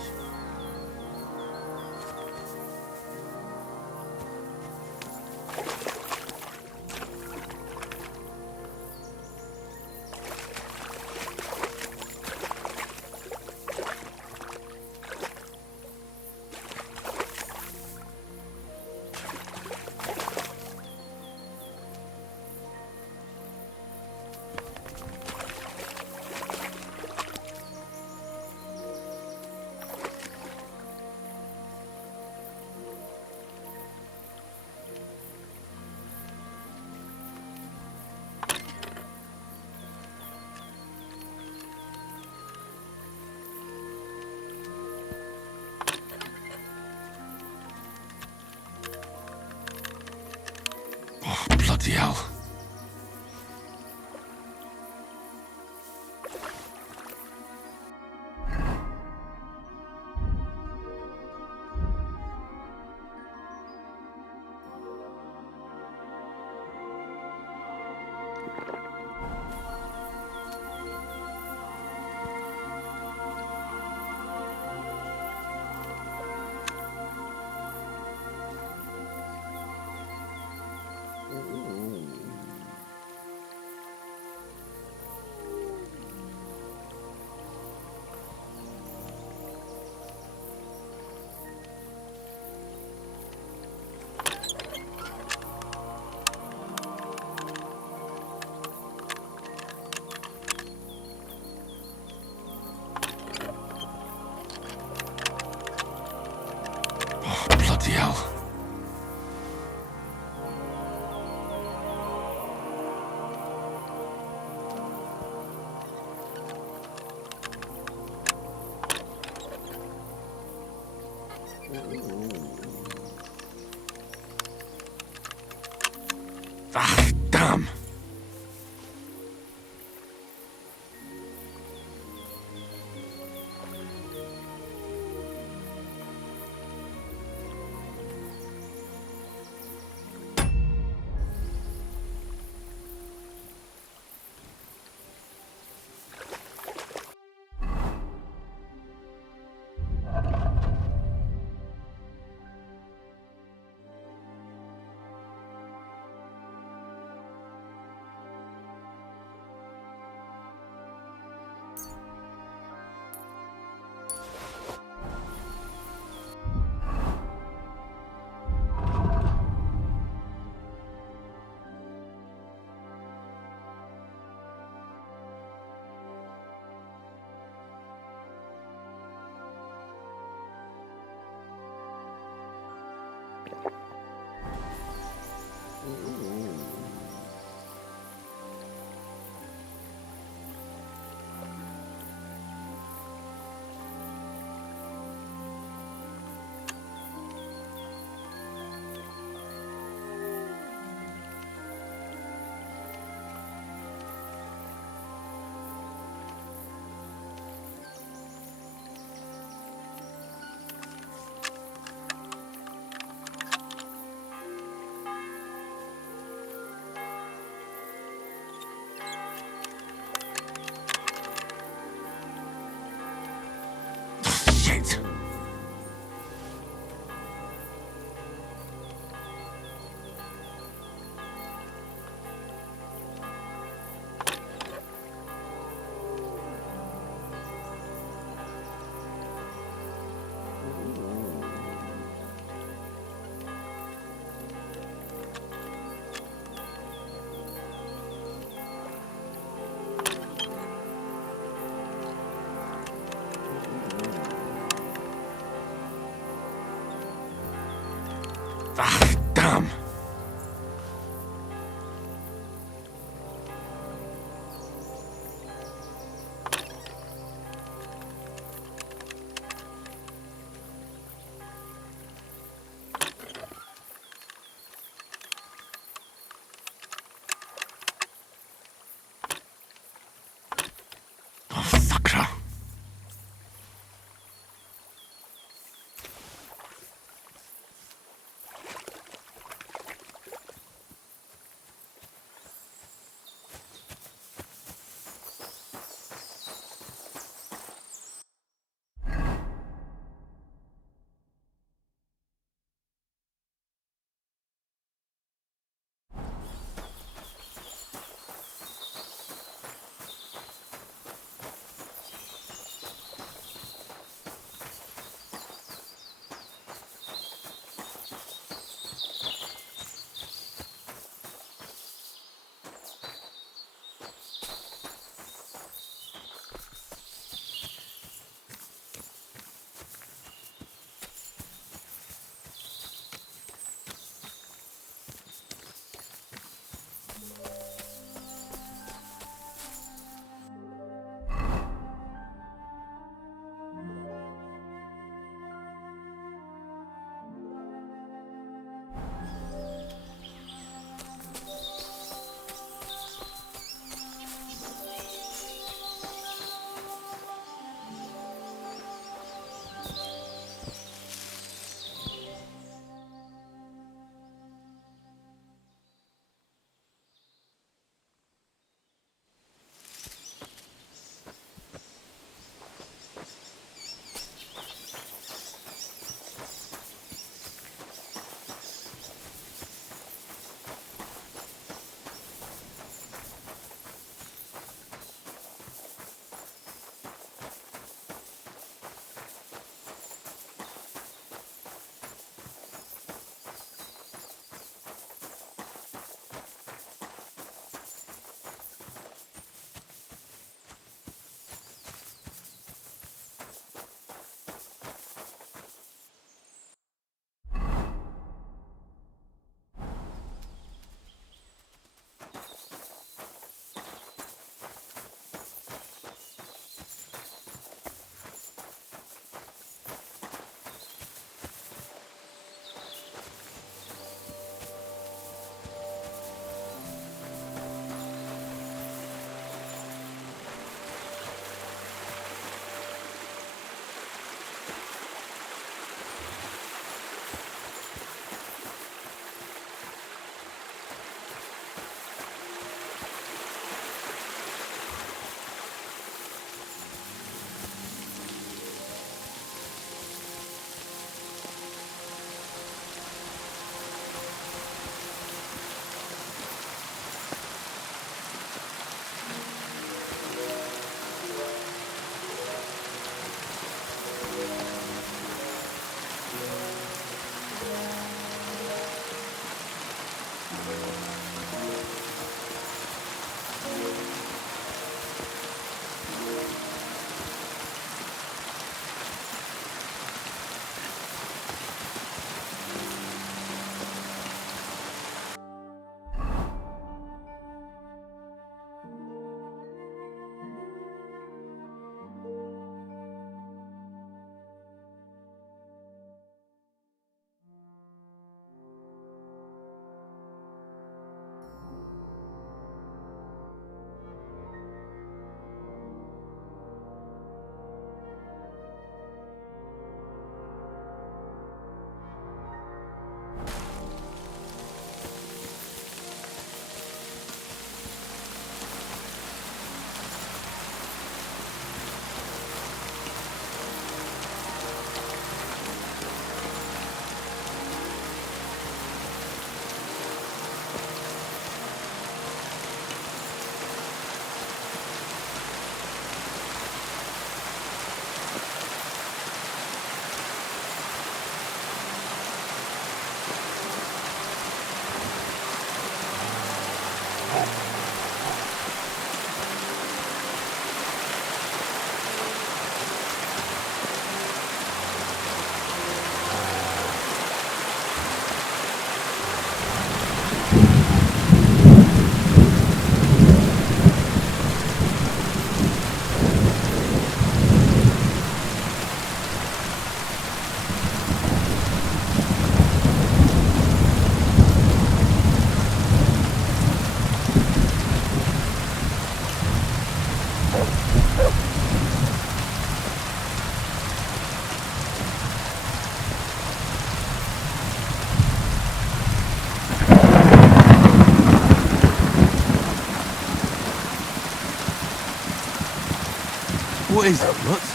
What is it, Lutz?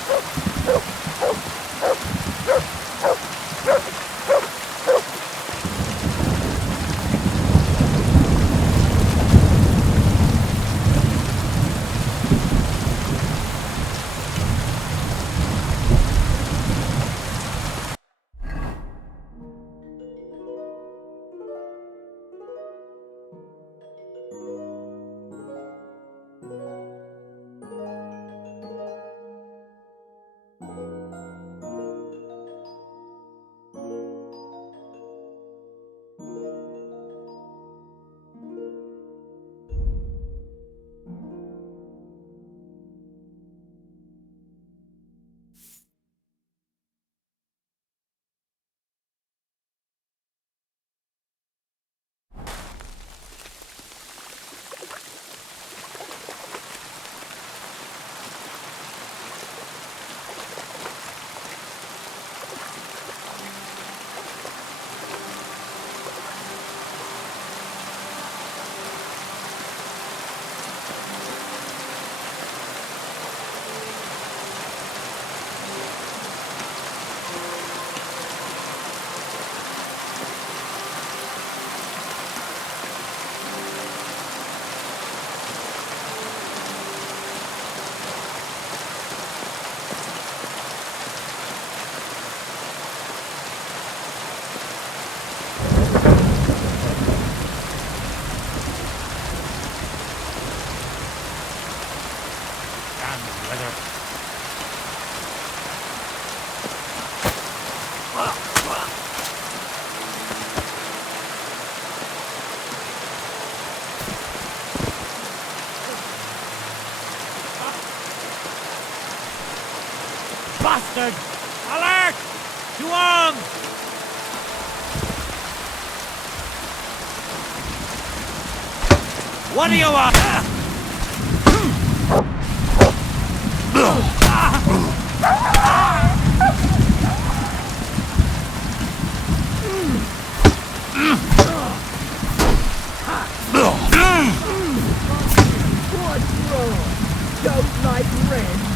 Bastard! Alert! To arms! What do you want? What's wrong? Don't like red?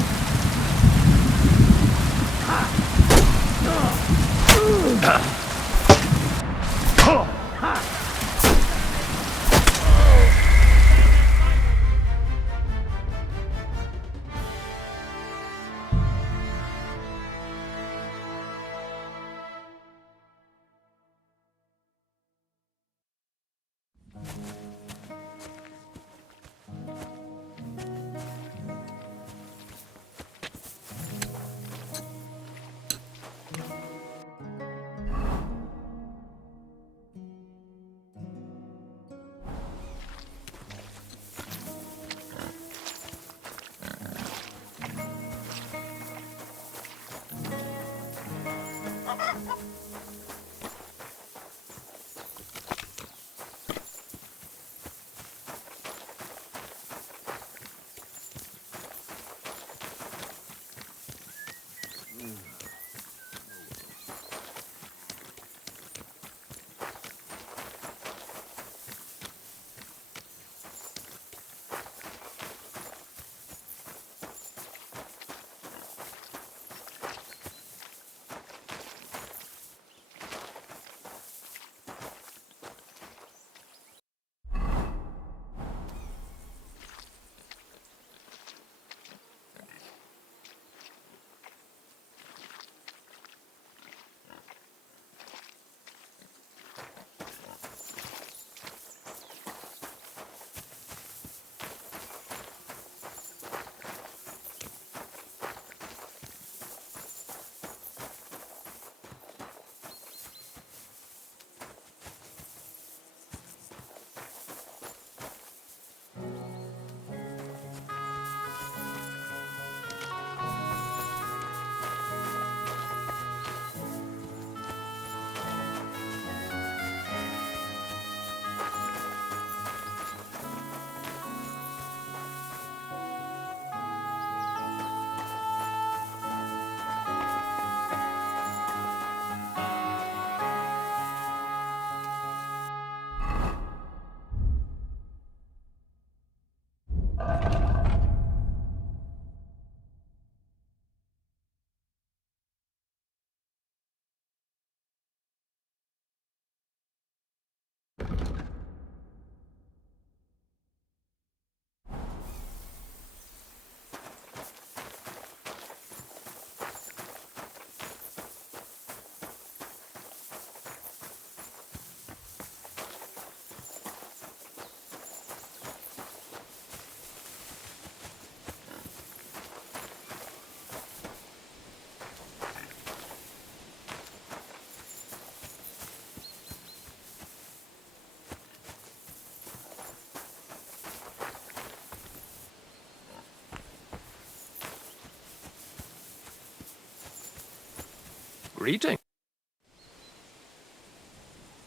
greeting.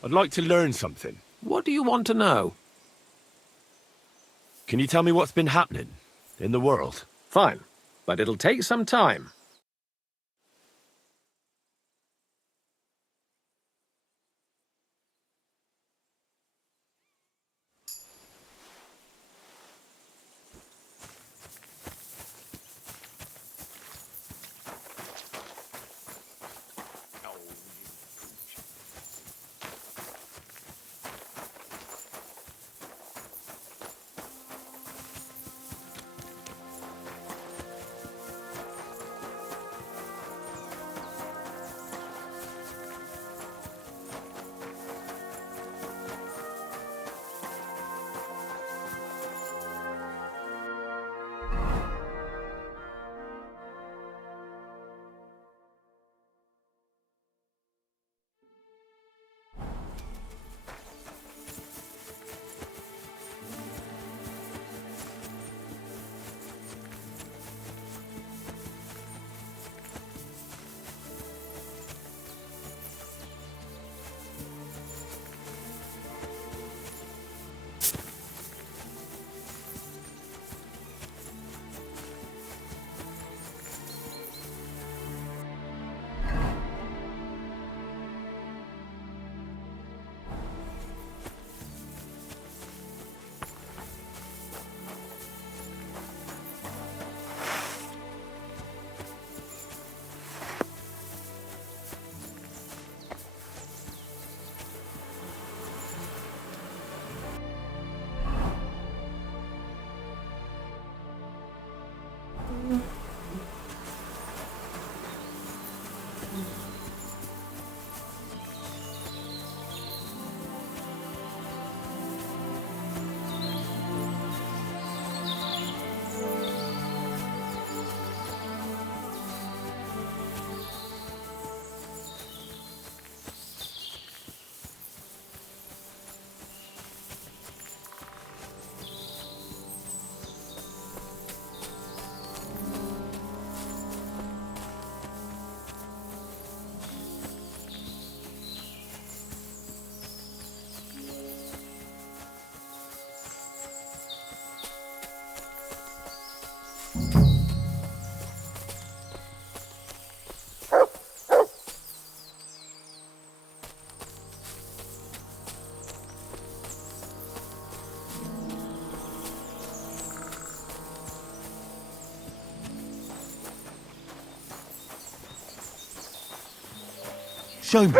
I'd like to learn something. What do you want to know? Can you tell me what's been happening in the world? Fine, but it'll take some time. Show me.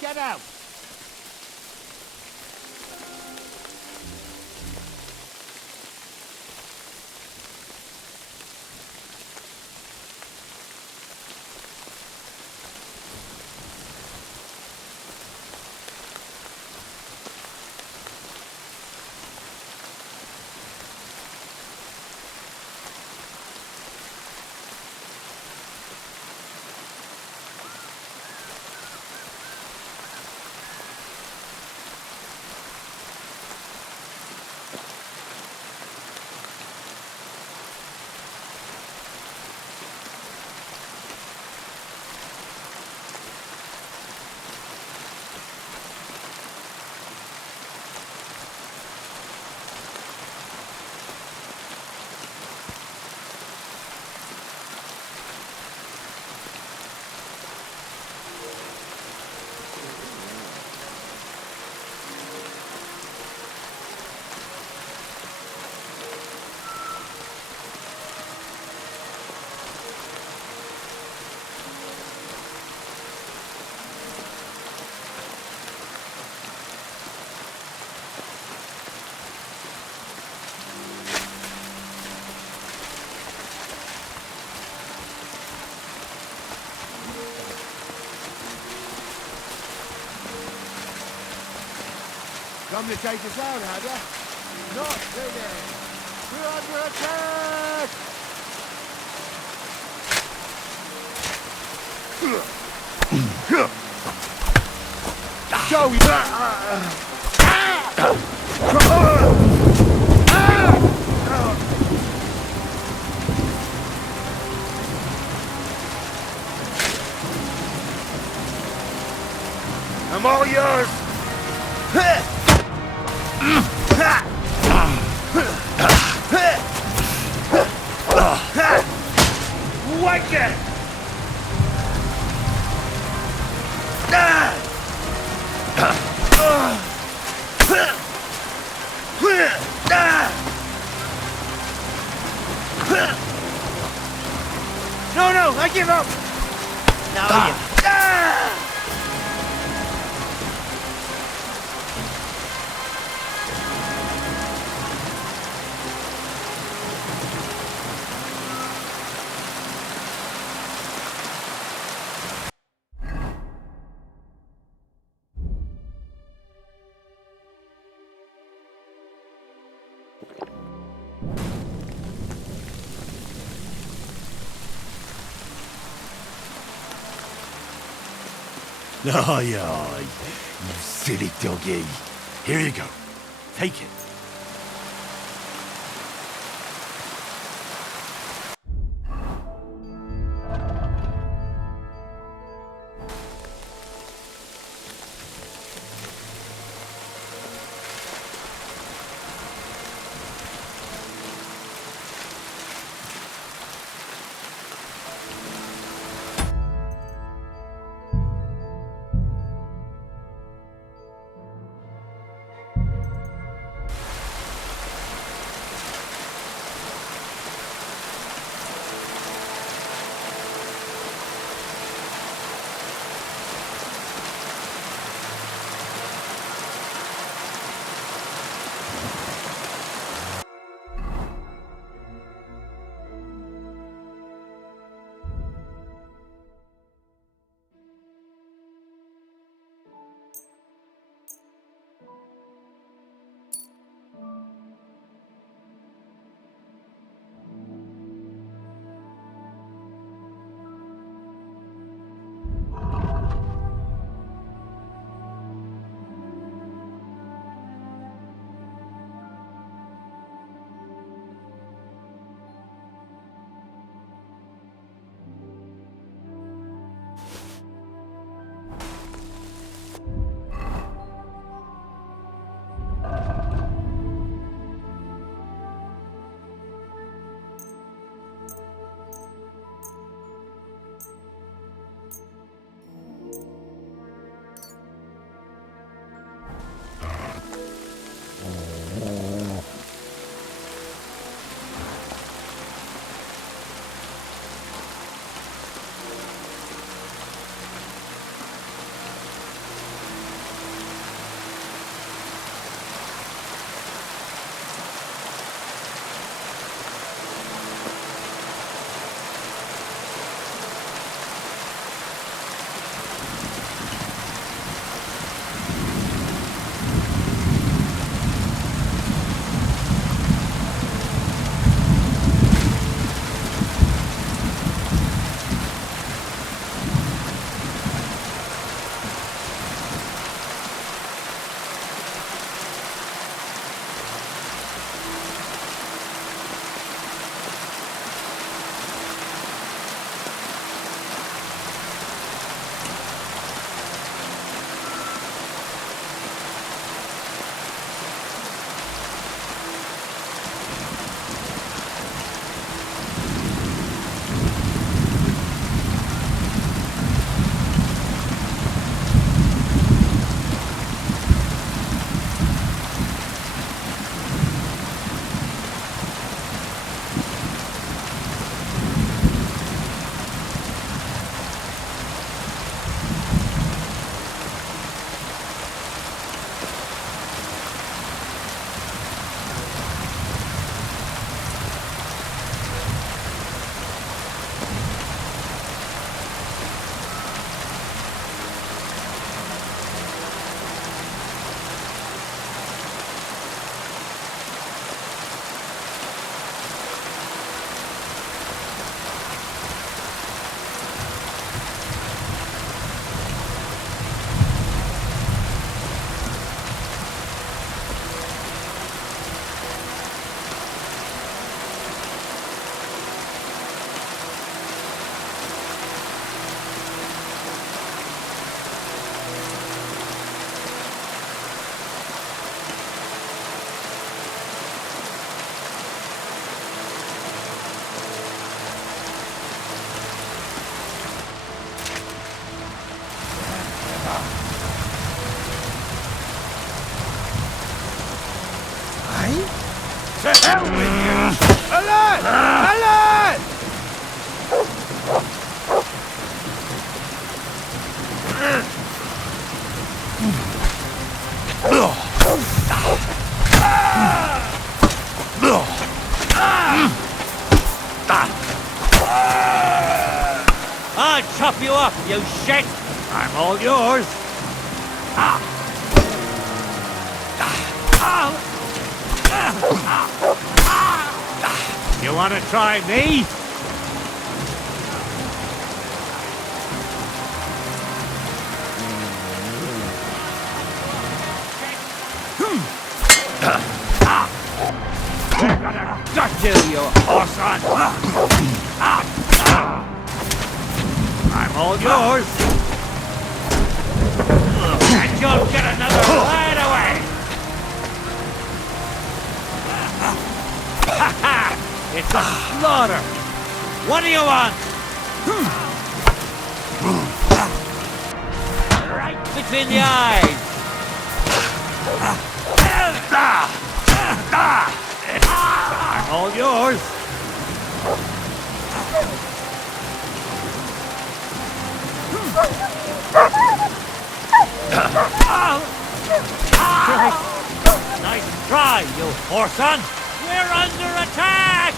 Get out! Come to take us out, had ya? Not today. We're under attack! Joey! I'm all yours! Wake it! No, I give up! No, you... Aye, aye, you silly doggy. Here you go. Take it. To hell with you! Alert! Alert! I'll chop you up, you shit! I'm all yours! You wanna try me? We're gonna gut you horse on! I'm all yours! And you'll get another right away! Ha ha! It's a slaughter! What do you want? Right between the eyes! I'm all yours! Nice try, you whoreson! We're under attack!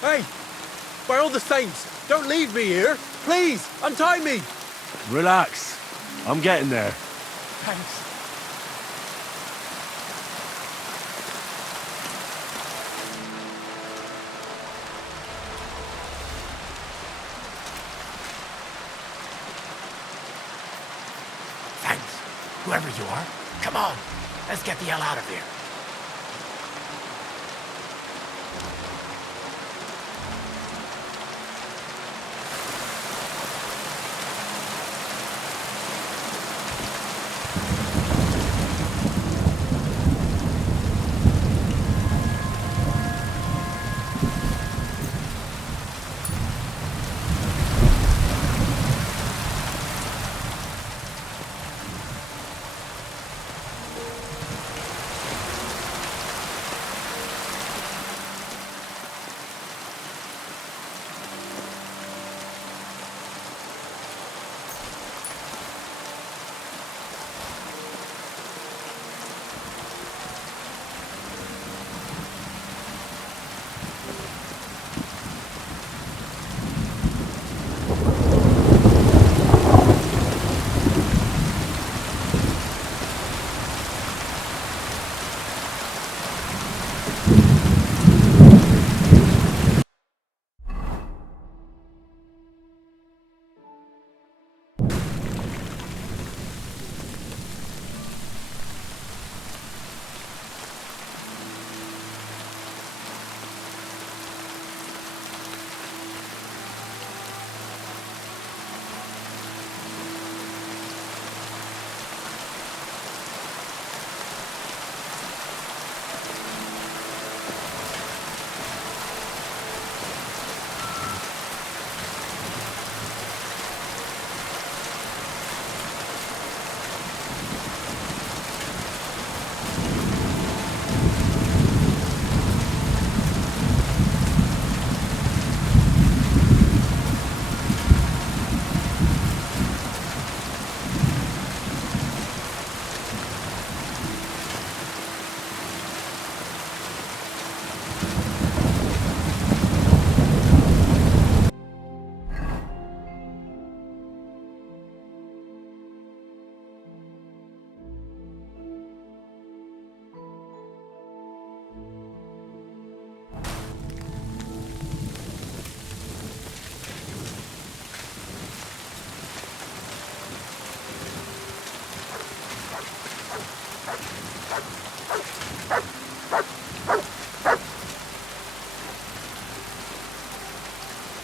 Hey! By all the saints, don't leave me here! Please, untie me! Relax. I'm getting there. Thanks. Thanks. Whoever you are, come on. Let's get the hell out of here.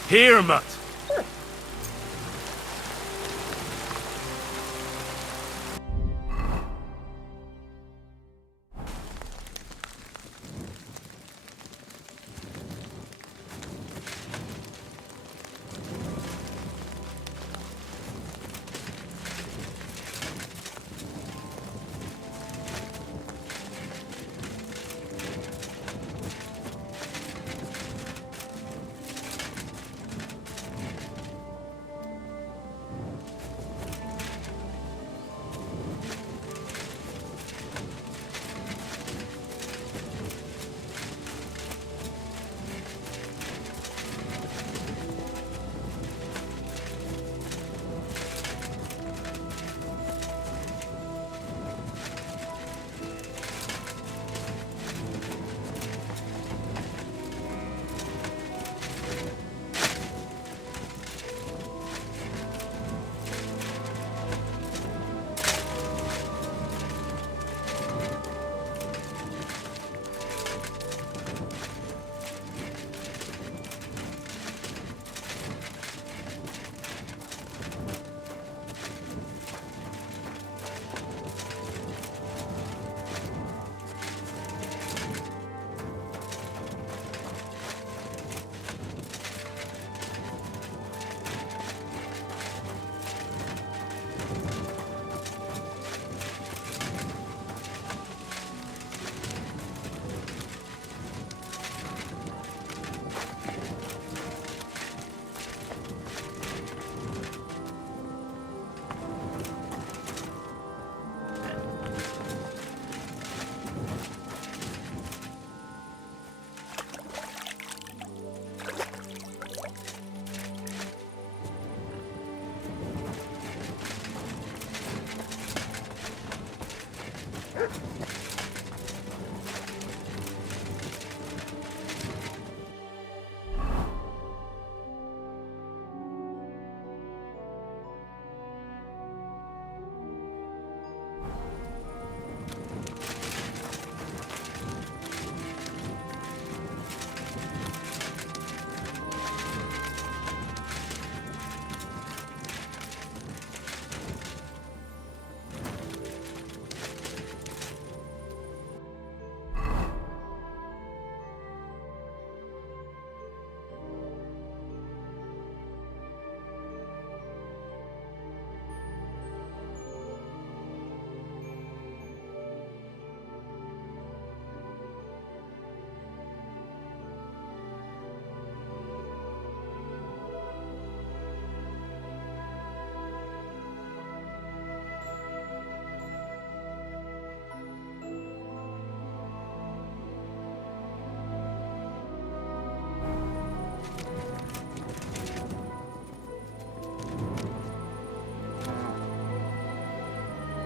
Here, mutt.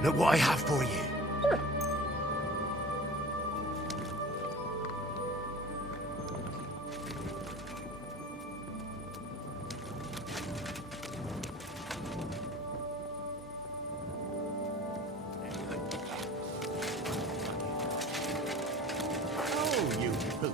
Look what I have for you. Oh, you pooch.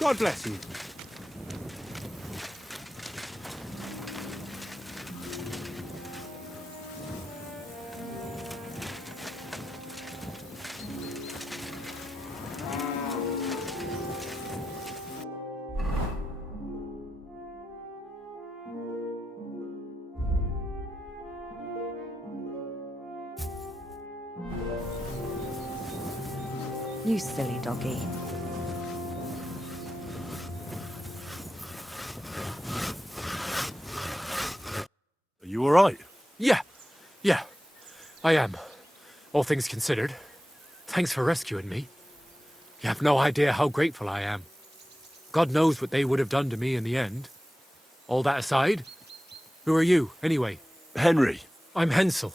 God bless you. You silly doggy. Are you alright? Yeah. I am. All things considered. Thanks for rescuing me. You have no idea how grateful I am. God knows what they would have done to me in the end. All that aside, who are you, anyway? Henry. I'm Hensel,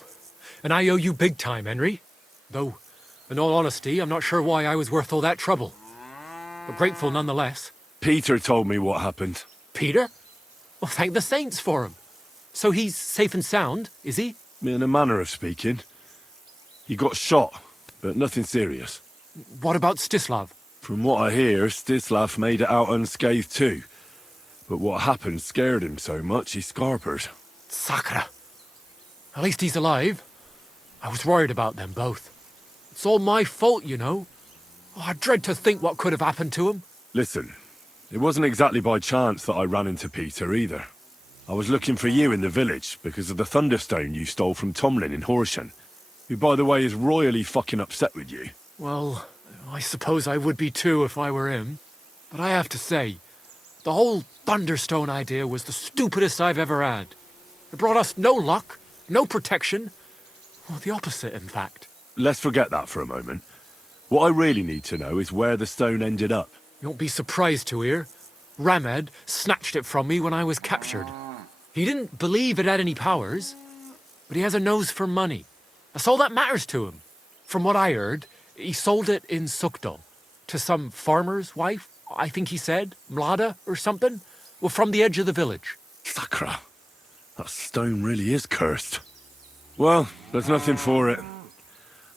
and I owe you big time, Henry. Though, in all honesty, I'm not sure why I was worth all that trouble. But grateful nonetheless. Peter told me what happened. Peter? Well, thank the saints for him. So he's safe and sound, is he? In a manner of speaking. He got shot, but nothing serious. What about Stislav? From what I hear, Stislav made it out unscathed too. But what happened scared him so much he scarpered. Sakra. At least he's alive. I was worried about them both. It's all my fault, you know. Oh, I dread to think what could have happened to him. Listen, it wasn't exactly by chance that I ran into Peter either. I was looking for you in the village because of the Thunderstone you stole from Tomlin in Horsham, who, by the way, is royally fucking upset with you. Well, I suppose I would be too if I were him. But I have to say, the whole Thunderstone idea was the stupidest I've ever had. It brought us no luck, no protection. Well, the opposite, in fact. Let's forget that for a moment. What I really need to know is where the stone ended up. You won't be surprised to hear. Ramed snatched it from me when I was captured. He didn't believe it had any powers, but he has a nose for money. That's all that matters to him. From what I heard, he sold it in Sukdal to some farmer's wife, I think he said, Mlada or something, well, from the edge of the village. Sakra. That stone really is cursed. Well, there's nothing for it.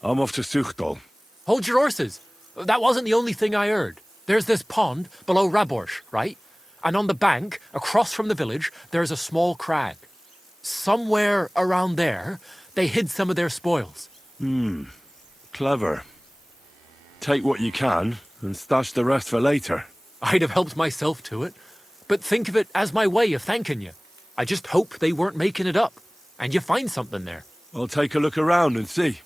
I'm off to Sukdal. Hold your horses. That wasn't the only thing I heard. There's this pond below Raborsh, right? And on the bank, across from the village, there's a small crag. Somewhere around there, they hid some of their spoils. Clever. Take what you can and stash the rest for later. I'd have helped myself to it, but think of it as my way of thanking you. I just hope they weren't making it up, and you find something there. I'll take a look around and see.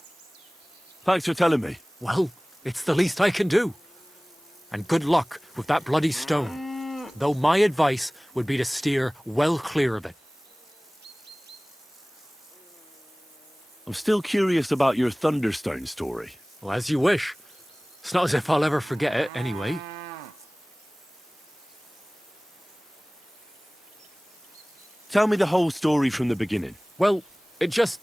Thanks for telling me. Well, it's the least I can do. And good luck with that bloody stone. Though my advice would be to steer well clear of it. I'm still curious about your Thunderstone story. Well, as you wish. It's not as if I'll ever forget it, anyway. Tell me the whole story from the beginning. Well, it just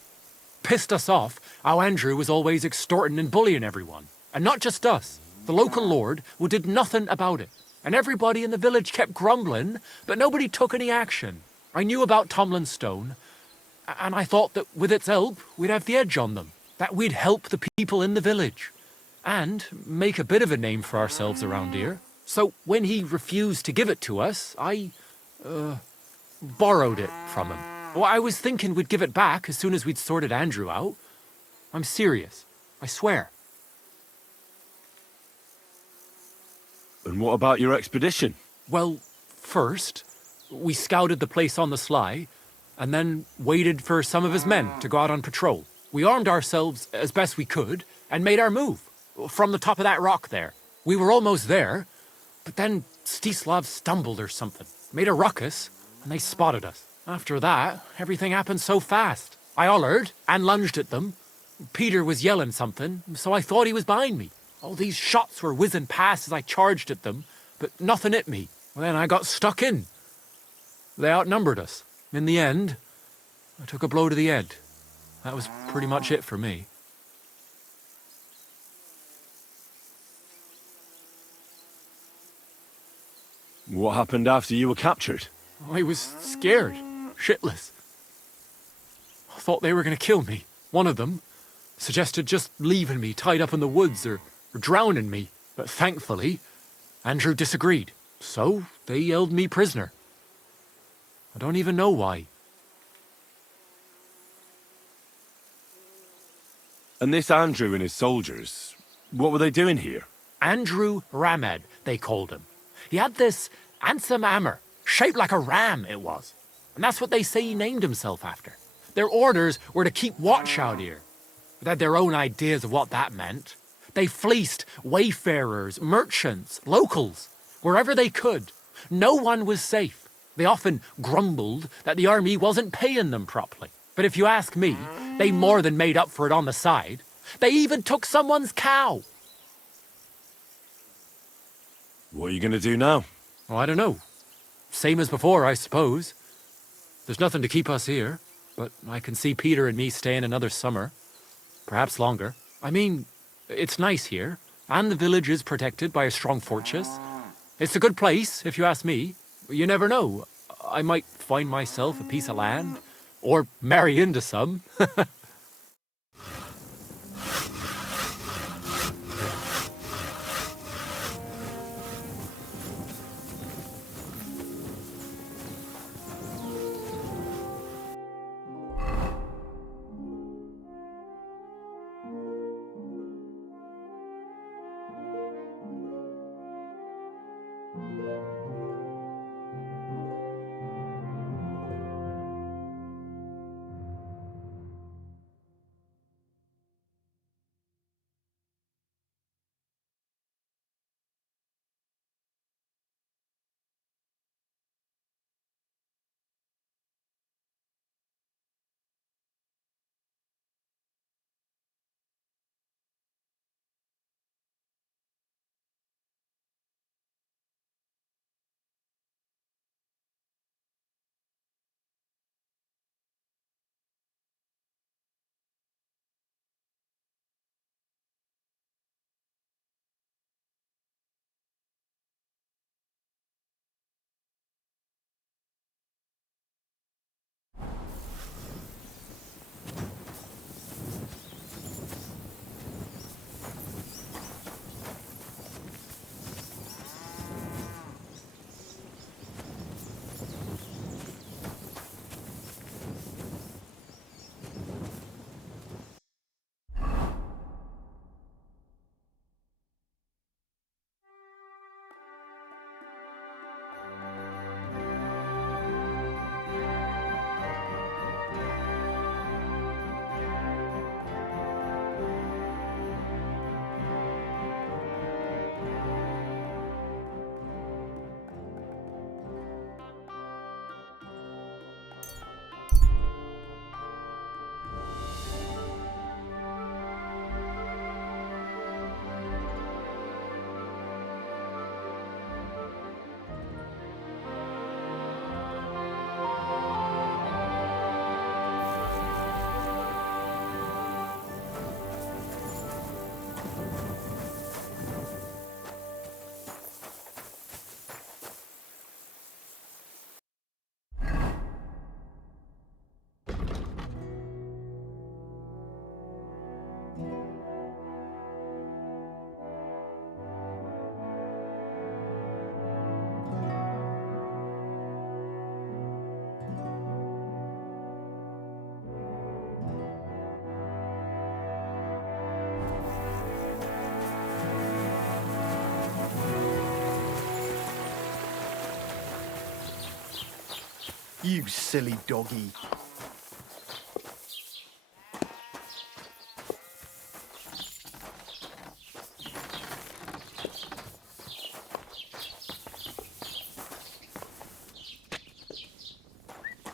pissed us off how Andrew was always extorting and bullying everyone. And not just us. The local lord who did nothing about it. And everybody in the village kept grumbling, but nobody took any action. I knew about Tomlin's stone, and I thought that with its help, we'd have the edge on them. That we'd help the people in the village. And make a bit of a name for ourselves around here. So when he refused to give it to us, I borrowed it from him. Well, I was thinking we'd give it back as soon as we'd sorted Andrew out. I'm serious. I swear. And what about your expedition? Well, first, we scouted the place on the sly, and then waited for some of his men to go out on patrol. We armed ourselves as best we could, and made our move, from the top of that rock there. We were almost there, but then Stislav stumbled or something, made a ruckus, and they spotted us. After that, everything happened so fast. I hollered and lunged at them. Peter was yelling something, so I thought he was behind me. All these shots were whizzing past as I charged at them, but nothing hit me. Well, then I got stuck in. They outnumbered us. In the end, I took a blow to the head. That was pretty much it for me. What happened after you were captured? I was scared, shitless. I thought they were going to kill me. One of them suggested just leaving me tied up in the woods or drowning me. But thankfully, Andrew disagreed. So they held me prisoner. I don't even know why. And this Andrew and his soldiers, what were they doing here? Andrew Ramed, they called him. He had this handsome hammer, shaped like a ram it was. And that's what they say he named himself after. Their orders were to keep watch out here. They had their own ideas of what that meant. They fleeced wayfarers, merchants, locals, wherever they could. No one was safe. They often grumbled that the army wasn't paying them properly. But if you ask me, they more than made up for it on the side. They even took someone's cow. What are you going to do now? Oh, I don't know. Same as before, I suppose. There's nothing to keep us here, but I can see Peter and me staying another summer. Perhaps longer. I mean, it's nice here, and the village is protected by a strong fortress. It's a good place, if you ask me. You never know. I might find myself a piece of land, or marry into some. You silly doggy.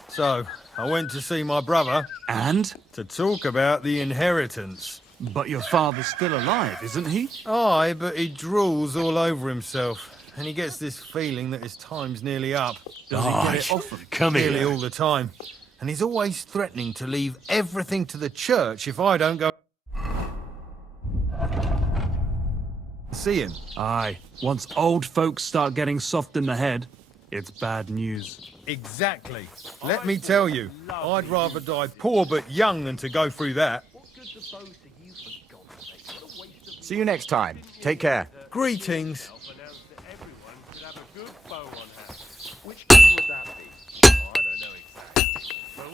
So, I went to see my brother And? to talk about the inheritance. But your father's still alive, isn't he? Aye, but he drools all over himself. And he gets this feeling that his time's nearly up. Does he get it often? Come Nearly here. all the time. And he's always threatening to leave everything to the church if I don't go see him. Aye. Once old folks start getting soft in the head, it's bad news. Exactly. Let me tell you, I'd rather die poor but young than to go through that. See you next time. Take care. Greetings. Announced that everyone could have a good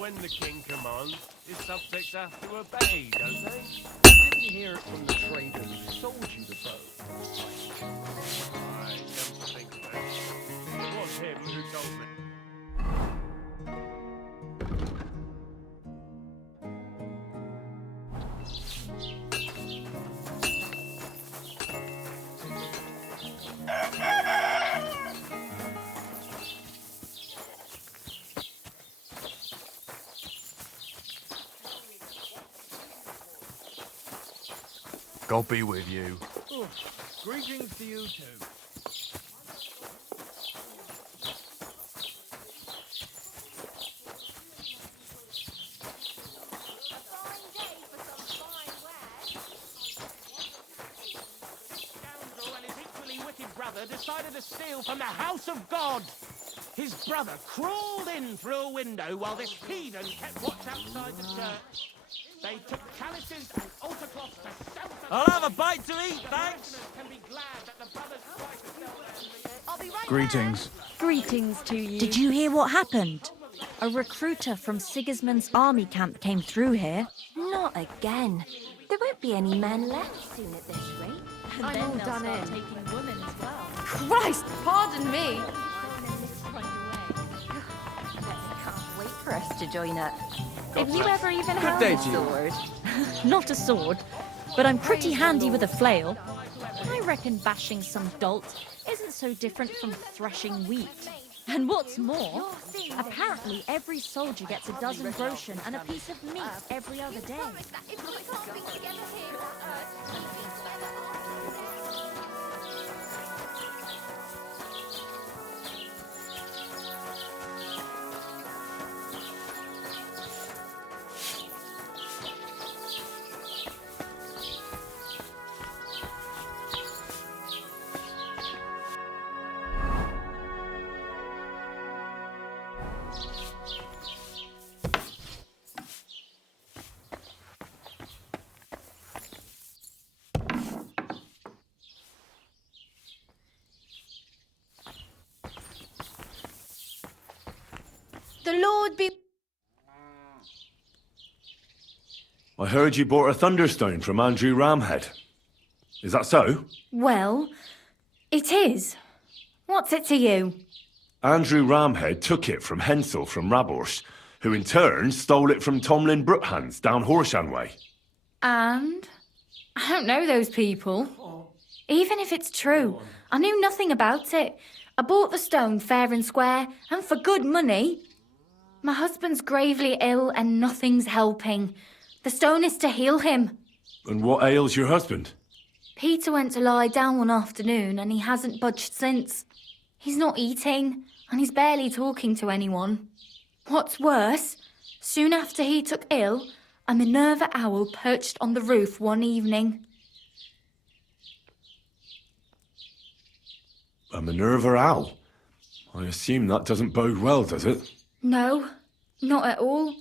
when the king commands, his subjects have to obey, don't they? Didn't hear it from the trader who sold you the bow. I come to think of it. It was him who told me. God be with you. Oh, greetings to you too. Scoundrel and his equally wicked brother decided to steal from the house of God. His brother crawled in through a window while this heathen kept watch outside the church. They took chalices and altar cloths to sell for... I'll have a bite to eat, thanks. ...can be glad that the brothers tried to sell their... I'll be right Greetings. Greetings to you. Did you hear what happened? A recruiter from Sigismund's army camp came through here. Not again. There won't be any men left soon at this rate. And I'm then all they'll done start in. taking women as well. Christ, pardon me. Run away. Can't wait for us to join up. Have you ever even held day a to you. sword? Not a sword, but I'm pretty handy with a flail. I reckon bashing some dolt isn't so different from threshing wheat. And what's more, apparently every soldier gets a dozen groschen and a piece of meat every other day. The Lord be... I heard you bought a thunderstone from Andrew Ramhead. Is that so? Well, it is. What's it to you? Andrew Ramhead took it from Hensel from Raborsh, who in turn stole it from Tomlin Brookhans down Horshan way. And? I don't know those people. Even if it's true, I knew nothing about it. I bought the stone fair and square, and for good money. My husband's gravely ill and nothing's helping. The stone is to heal him. And what ails your husband? Peter went to lie down one afternoon and he hasn't budged since. He's not eating and he's barely talking to anyone. What's worse, soon after he took ill, a Minerva owl perched on the roof one evening. A Minerva owl? I assume that doesn't bode well, does it? No, not at all.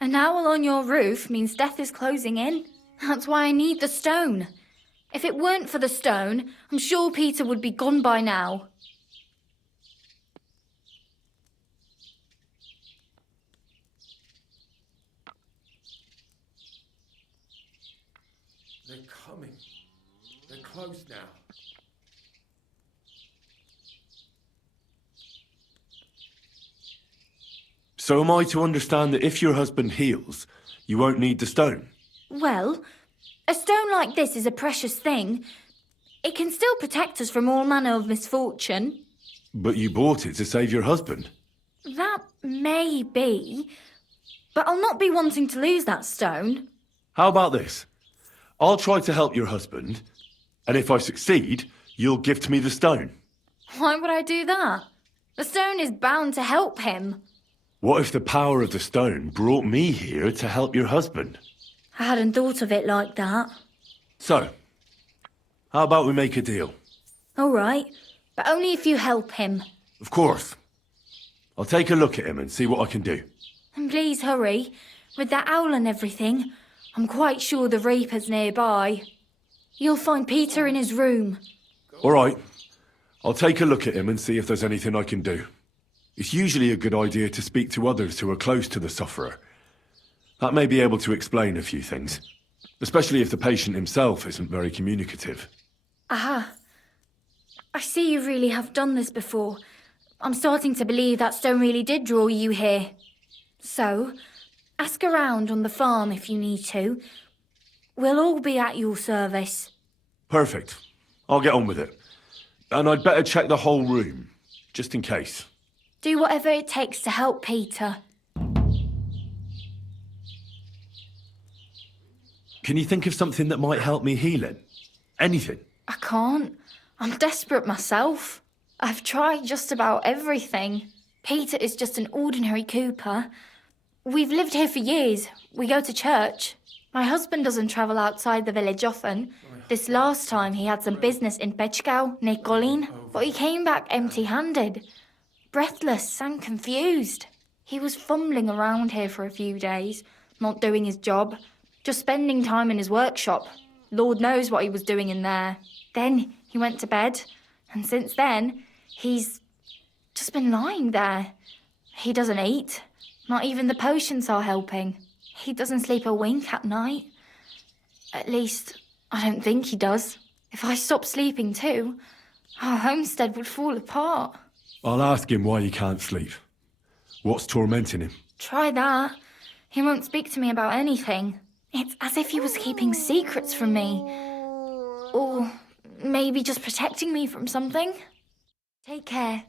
An owl on your roof means death is closing in. That's why I need the stone. If it weren't for the stone, I'm sure Peter would be gone by now. They're coming. They're close now. So am I to understand that if your husband heals, you won't need the stone? Well, a stone like this is a precious thing. It can still protect us from all manner of misfortune. But you bought it to save your husband. That may be, but I'll not be wanting to lose that stone. How about this? I'll try to help your husband, and if I succeed, you'll gift me the stone. Why would I do that? The stone is bound to help him. What if the power of the stone brought me here to help your husband? I hadn't thought of it like that. So, how about we make a deal? All right, but only if you help him. Of course. I'll take a look at him and see what I can do. And please hurry. With that owl and everything, I'm quite sure the Reaper's nearby. You'll find Peter in his room. All right. I'll take a look at him and see if there's anything I can do. It's usually a good idea to speak to others who are close to the sufferer. That may be able to explain a few things, especially if the patient himself isn't very communicative. Aha. I see you really have done this before. I'm starting to believe that stone really did draw you here. So, ask around on the farm if you need to. We'll all be at your service. Perfect. I'll get on with it. And I'd better check the whole room, just in case. Do whatever it takes to help Peter. Can you think of something that might help me heal him? Anything? I can't. I'm desperate myself. I've tried just about everything. Peter is just an ordinary cooper. We've lived here for years. We go to church. My husband doesn't travel outside the village often. This last time he had some business in Beczkał, near Kolín, but he came back empty-handed. Breathless and confused. He was fumbling around here for a few days, not doing his job, just spending time in his workshop. Lord knows what he was doing in there. Then he went to bed, and since then, he's just been lying there. He doesn't eat. Not even the potions are helping. He doesn't sleep a wink at night. At least, I don't think he does. If I stopped sleeping too, our homestead would fall apart. I'll ask him why he can't sleep. What's tormenting him? Try that. He won't speak to me about anything. It's as if he was keeping secrets from me. Or maybe just protecting me from something. Take care.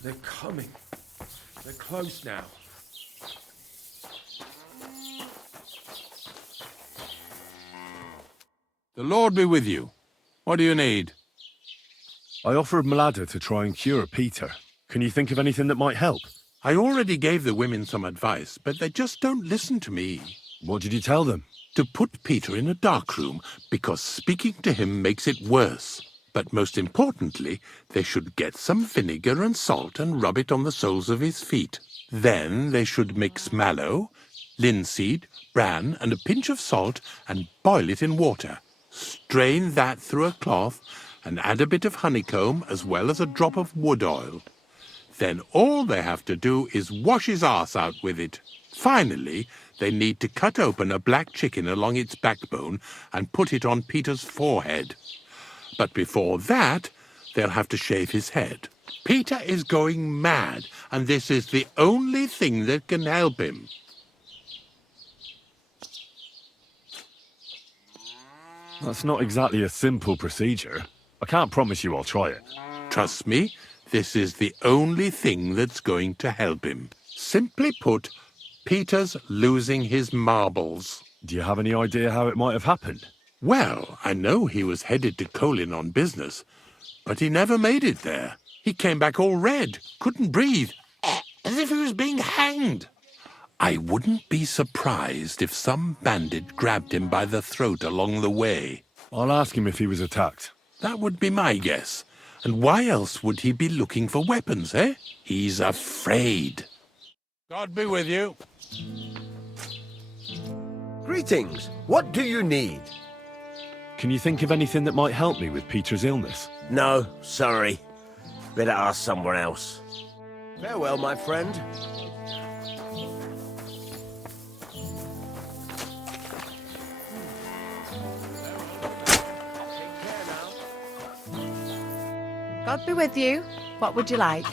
They're coming. They're close now. The Lord be with you. What do you need? I offered Mlada to try and cure Peter. Can you think of anything that might help? I already gave the women some advice, but they just don't listen to me. What did you tell them? To put Peter in a dark room, because speaking to him makes it worse. But most importantly, they should get some vinegar and salt and rub it on the soles of his feet. Then they should mix mallow, linseed, bran, and a pinch of salt and boil it in water. Strain that through a cloth and add a bit of honeycomb as well as a drop of wood oil. Then all they have to do is wash his arse out with it. Finally, they need to cut open a black chicken along its backbone and put it on Peter's forehead. But before that, they'll have to shave his head. Peter is going mad, and this is the only thing that can help him. That's not exactly a simple procedure. I can't promise you I'll try it. Trust me, this is the only thing that's going to help him. Simply put, Peter's losing his marbles. Do you have any idea how it might have happened? Well, I know he was headed to Kolín on business, but he never made it there. He came back all red, couldn't breathe, as if he was being hanged. I wouldn't be surprised if some bandit grabbed him by the throat along the way. I'll ask him if he was attacked. That would be my guess. And why else would he be looking for weapons, eh? He's afraid. God be with you. Greetings. What do you need? Can you think of anything that might help me with Peter's illness? No, sorry. Better ask someone else. Farewell, my friend. God be with you. What would you like?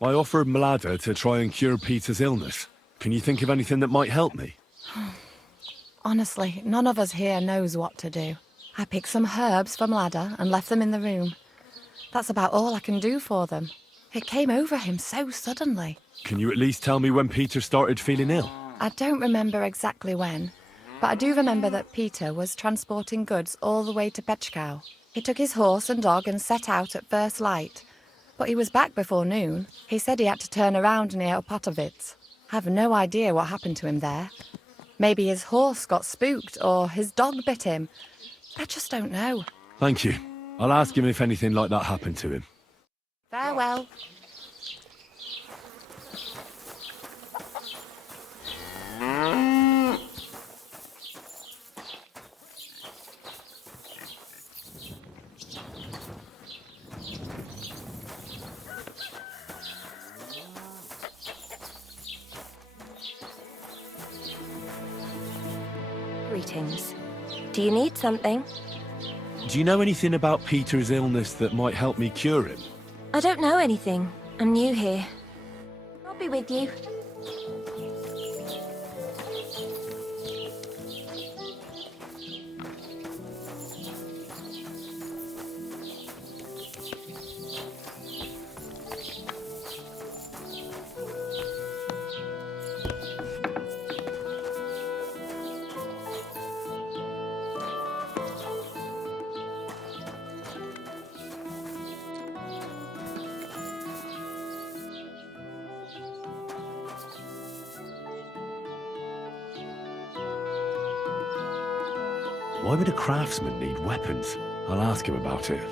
I offered Mlada to try and cure Peter's illness. Can you think of anything that might help me? Honestly, none of us here knows what to do. I picked some herbs for Mlada and left them in the room. That's about all I can do for them. It came over him so suddenly. Can you at least tell me when Peter started feeling ill? I don't remember exactly when, but I do remember that Peter was transporting goods all the way to Beczkał. He took his horse and dog and set out at first light. But he was back before noon. He said he had to turn around near Opatovitz. I've no idea what happened to him there. Maybe his horse got spooked or his dog bit him. I just don't know. Thank you. I'll ask him if anything like that happened to him. Farewell. Greetings. Do you need something? Do you know anything about Peter's illness that might help me cure him? I don't know anything. I'm new here. I'll be with you. Why would a craftsman need weapons? I'll ask him about it.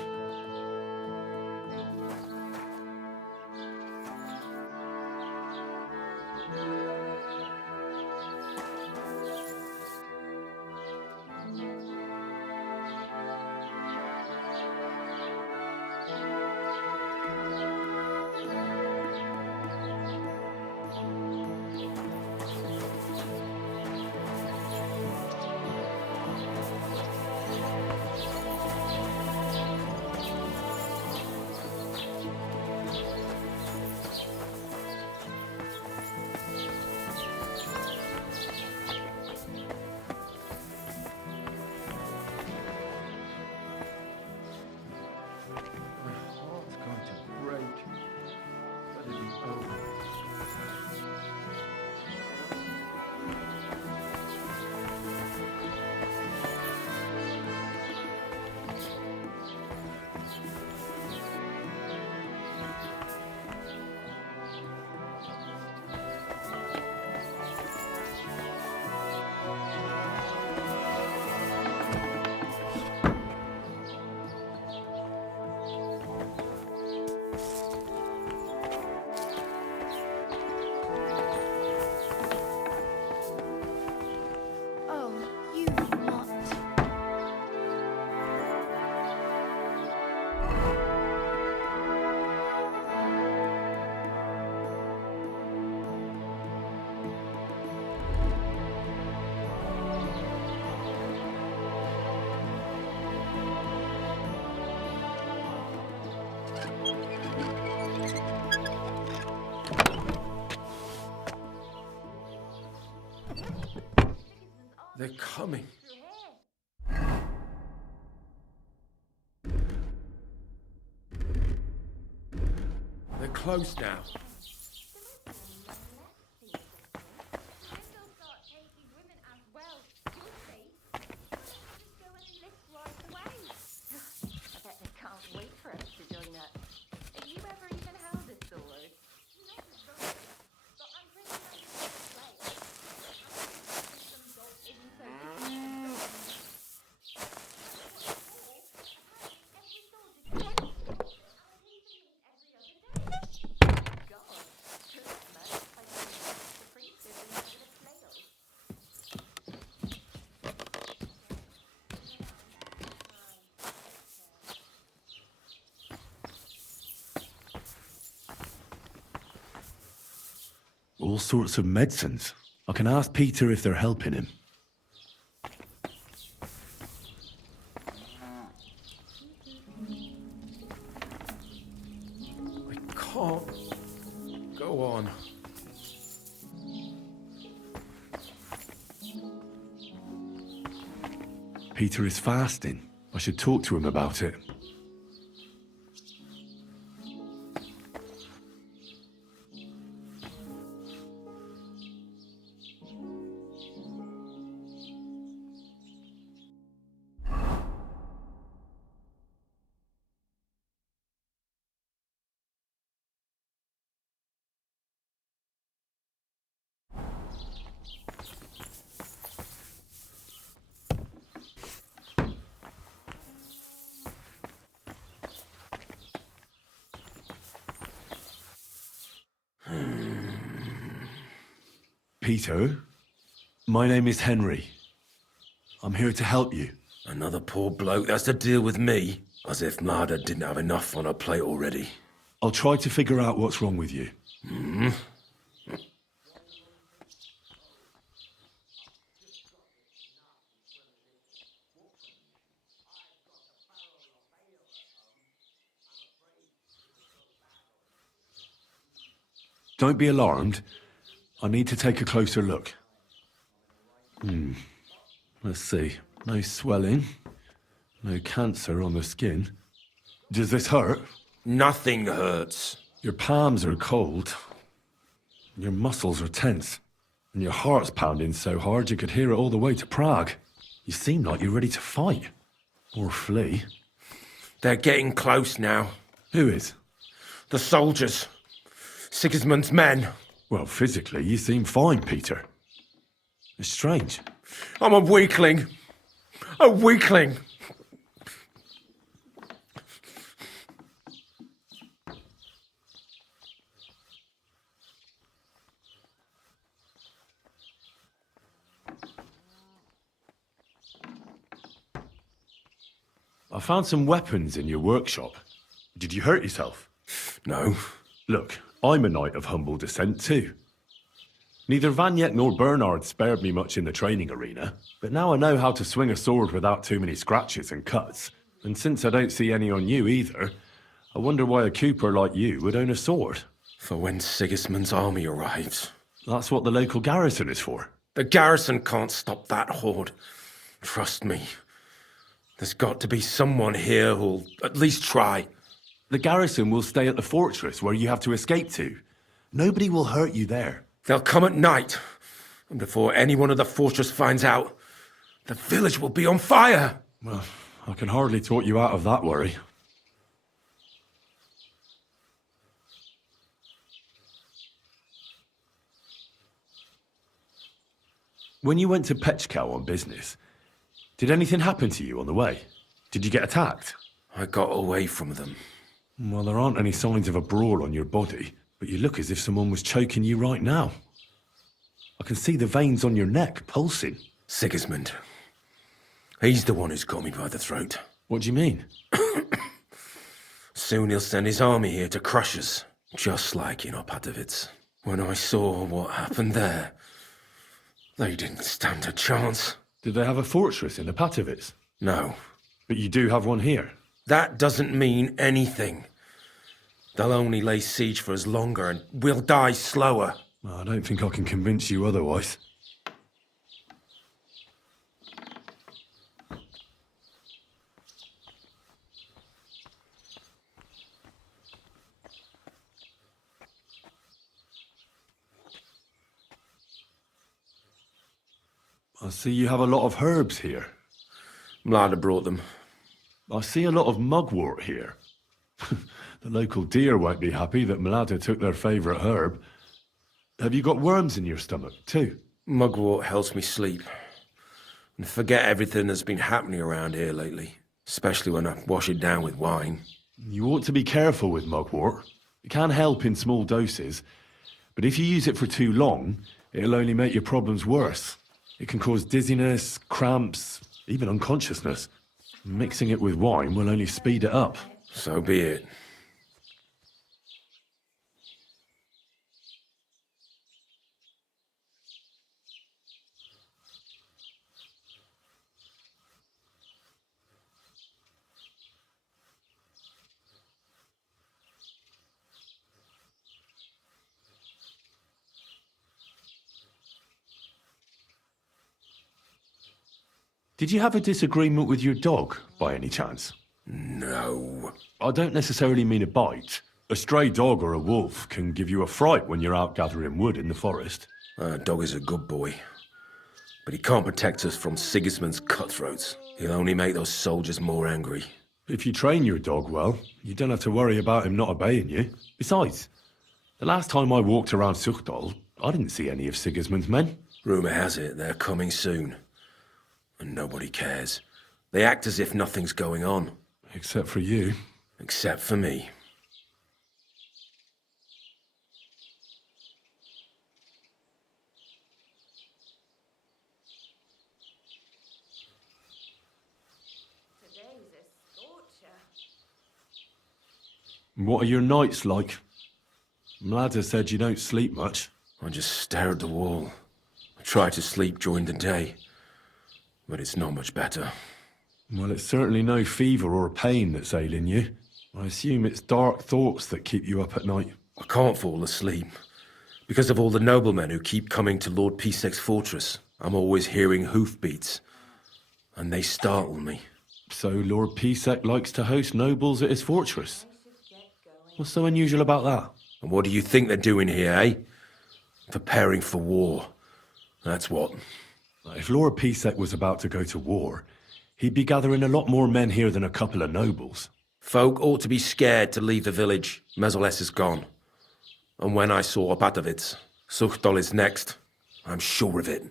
They're coming. They're close now. All sorts of medicines. I can ask Peter if they're helping him. I can't go on. Peter is fasting. I should talk to him about it. Peter. My name is Henry. I'm here to help you. Another poor bloke that's to deal with me. As if Marder didn't have enough on her plate already. I'll try to figure out what's wrong with you. Hmm? Don't be alarmed. I need to take a closer look. Let's see. No swelling. No cancer on the skin. Does this hurt? Nothing hurts. Your palms are cold. Your muscles are tense. And your heart's pounding so hard you could hear it all the way to Prague. You seem like you're ready to fight. Or flee. They're getting close now. Who is? The soldiers. Sigismund's men. Well, physically, you seem fine, Peter. It's strange. I'm a weakling. A weakling. I found some weapons in your workshop. Did you hurt yourself? No. Look, I'm a knight of humble descent too. Neither Vanyet nor Bernard spared me much in the training arena, but now I know how to swing a sword without too many scratches and cuts. And since I don't see any on you either, I wonder why a cooper like you would own a sword. For when Sigismund's army arrives. That's what the local garrison is for. The garrison can't stop that horde. Trust me. There's got to be someone here who'll at least try. The garrison will stay at the fortress where you have to escape to. Nobody will hurt you there. They'll come at night. And before anyone at the fortress finds out, the village will be on fire. Well, I can hardly talk you out of that worry. When you went to Pechkow on business, did anything happen to you on the way? Did you get attacked? I got away from them. Well, there aren't any signs of a brawl on your body, but you look as if someone was choking you right now. I can see the veins on your neck pulsing. Sigismund. He's the one who's got me by the throat. What do you mean? Soon he'll send his army here to crush us, just like in Opatovitz. When I saw what happened there, they didn't stand a chance. Did they have a fortress in Opatovitz? No. But you do have one here? That doesn't mean anything. They'll only lay siege for us longer and we'll die slower. I don't think I can convince you otherwise. I see you have a lot of herbs here. Mlada brought them. I see a lot of mugwort here. The local deer won't be happy that Mlada took their favourite herb. Have you got worms in your stomach, too? Mugwort helps me sleep. And forget everything that's been happening around here lately. Especially when I wash it down with wine. You ought to be careful with mugwort. It can help in small doses. But if you use it for too long, it'll only make your problems worse. It can cause dizziness, cramps, even unconsciousness. Mixing it with wine will only speed it up. So be it. Did you have a disagreement with your dog, by any chance? No. I don't necessarily mean a bite. A stray dog or a wolf can give you a fright when you're out gathering wood in the forest. Our dog is a good boy. But he can't protect us from Sigismund's cutthroats. He'll only make those soldiers more angry. If you train your dog well, you don't have to worry about him not obeying you. Besides, the last time I walked around Suchdal, I didn't see any of Sigismund's men. Rumour has it they're coming soon. And nobody cares. They act as if nothing's going on. Except for you. Except for me. What are your nights like? Mladda said you don't sleep much. I just stare at the wall. I try to sleep during the day, but it's not much better. Well, it's certainly no fever or pain that's ailing you. I assume it's dark thoughts that keep you up at night. I can't fall asleep. Because of all the noblemen who keep coming to Lord Pisek's fortress, I'm always hearing hoofbeats, and they startle me. So Lord Pisek likes to host nobles at his fortress? What's so unusual about that? And what do you think they're doing here, eh? Preparing for war. That's what. If Lord Pisek was about to go to war, he'd be gathering a lot more men here than a couple of nobles. Folk ought to be scared to leave the village. Mezoles is gone. And when I saw Opatowitz, Suchtol is next. I'm sure of it.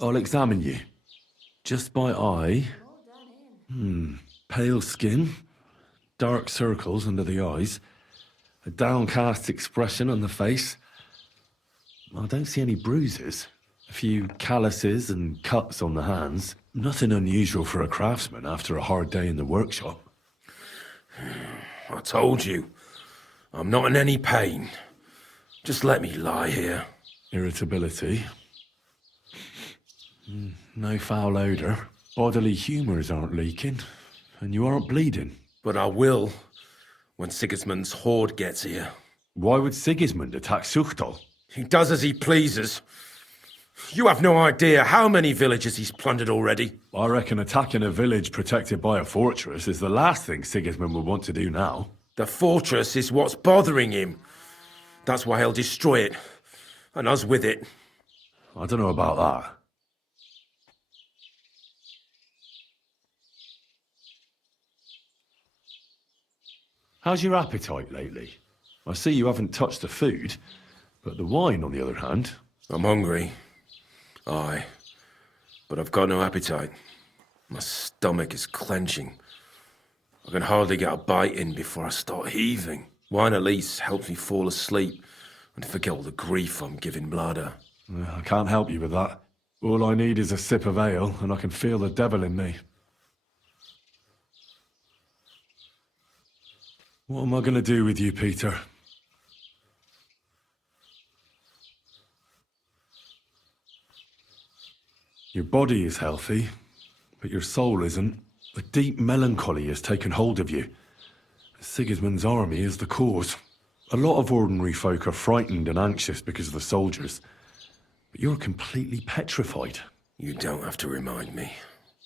I'll examine you. Just by eye. Pale skin, dark circles under the eyes, a downcast expression on the face. I don't see any bruises. A few calluses and cuts on the hands. Nothing unusual for a craftsman after a hard day in the workshop. I told you, I'm not in any pain. Just let me lie here. Irritability. No foul odour. Bodily humours aren't leaking. And you aren't bleeding. But I will, when Sigismund's horde gets here. Why would Sigismund attack Suchtol? He does as he pleases. You have no idea how many villages he's plundered already. I reckon attacking a village protected by a fortress is the last thing Sigismund would want to do now. The fortress is what's bothering him. That's why he'll destroy it. And us with it. I don't know about that. How's your appetite lately? I see you haven't touched the food, but the wine, on the other hand... I'm hungry. Aye. But I've got no appetite. My stomach is clenching. I can hardly get a bite in before I start heaving. Wine at least helps me fall asleep and forget all the grief I'm giving Mladda. I can't help you with that. All I need is a sip of ale, and I can feel the devil in me. What am I going to do with you, Peter? Your body is healthy, but your soul isn't. A deep melancholy has taken hold of you. Sigismund's army is the cause. A lot of ordinary folk are frightened and anxious because of the soldiers, but you're completely petrified. You don't have to remind me.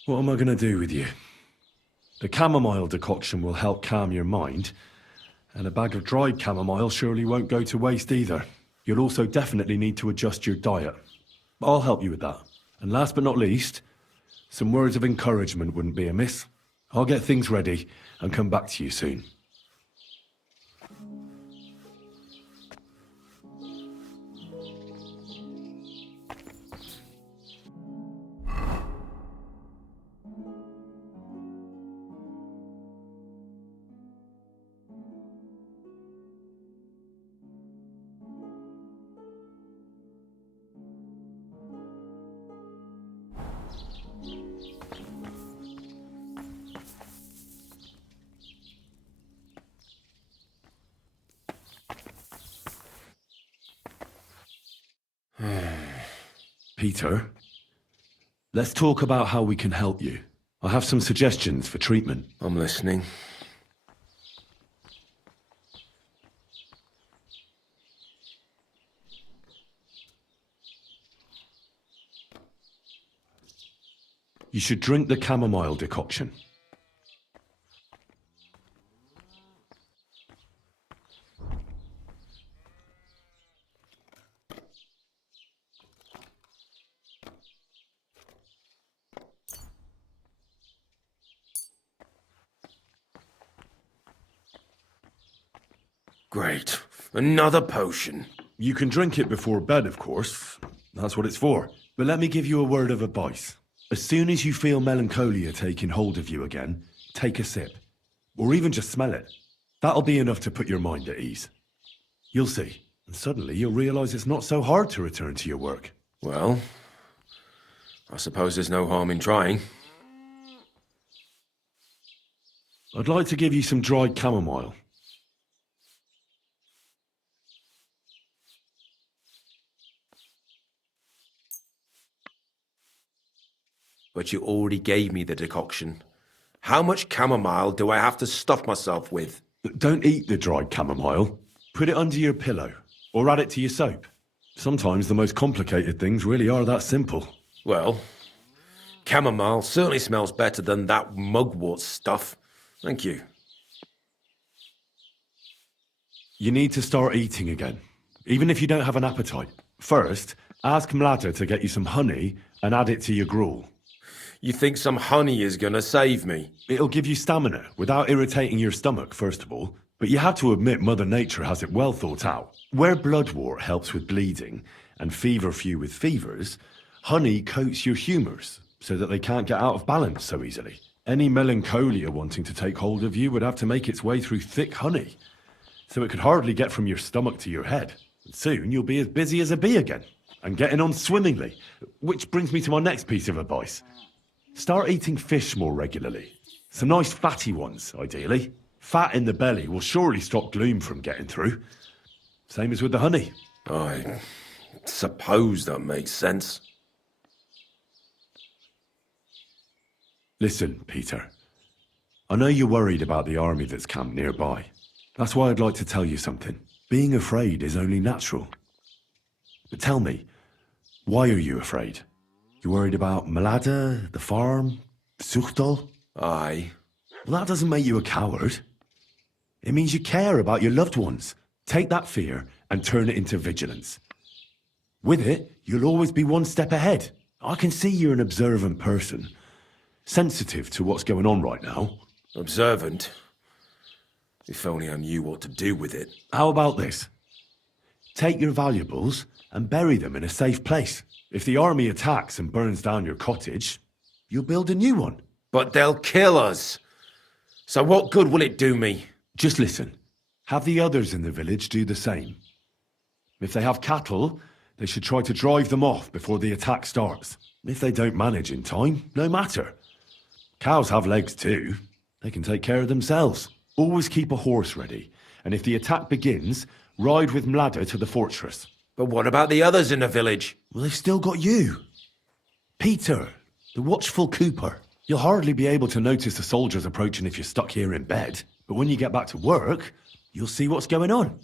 What am I going to do with you? The chamomile decoction will help calm your mind, and a bag of dried chamomile surely won't go to waste either. You'll also definitely need to adjust your diet. I'll help you with that. And last but not least, some words of encouragement wouldn't be amiss. I'll get things ready and come back to you soon. Peter, let's talk about how we can help you. I have some suggestions for treatment. I'm listening. You should drink the chamomile decoction. Great. Another potion. You can drink it before bed, of course. That's what it's for. But let me give you a word of advice. As soon as you feel melancholia taking hold of you again, take a sip. Or even just smell it. That'll be enough to put your mind at ease. You'll see. And suddenly you'll realize it's not so hard to return to your work. Well, I suppose there's no harm in trying. I'd like to give you some dried chamomile. But you already gave me the decoction. How much chamomile do I have to stuff myself with? Don't eat the dried chamomile. Put it under your pillow, or add it to your soap. Sometimes the most complicated things really are that simple. Well, chamomile certainly smells better than that mugwort stuff. Thank you. You need to start eating again, even if you don't have an appetite. First, ask Mlada to get you some honey and add it to your gruel. You think some honey is gonna save me? It'll give you stamina without irritating your stomach, first of all. But you have to admit Mother Nature has it well thought out. Where bloodwort helps with bleeding and feverfew with fevers, honey coats your humours so that they can't get out of balance so easily. Any melancholia wanting to take hold of you would have to make its way through thick honey, so it could hardly get from your stomach to your head. And soon you'll be as busy as a bee again, and getting on swimmingly. Which brings me to my next piece of advice. Start eating fish more regularly. Some nice fatty ones, ideally. Fat in the belly will surely stop gloom from getting through. Same as with the honey. I suppose that makes sense. Listen, Peter. I know you're worried about the army that's camped nearby. That's why I'd like to tell you something. Being afraid is only natural. But tell me, why are you afraid? You worried about Mlada, the farm, Zuchtal? Aye. Well, that doesn't make you a coward. It means you care about your loved ones. Take that fear and turn it into vigilance. With it, you'll always be one step ahead. I can see you're an observant person, sensitive to what's going on right now. Observant? If only I knew what to do with it. How about this? Take your valuables and bury them in a safe place. If the army attacks and burns down your cottage, you'll build a new one. But they'll kill us. So what good will it do me? Just listen. Have the others in the village do the same. If they have cattle, they should try to drive them off before the attack starts. If they don't manage in time, no matter. Cows have legs too. They can take care of themselves. Always keep a horse ready. And if the attack begins, ride with Mlada to the fortress. But what about the others in the village? Well, they've still got you. Peter, the watchful Cooper. You'll hardly be able to notice the soldiers approaching if you're stuck here in bed. But when you get back to work, you'll see what's going on.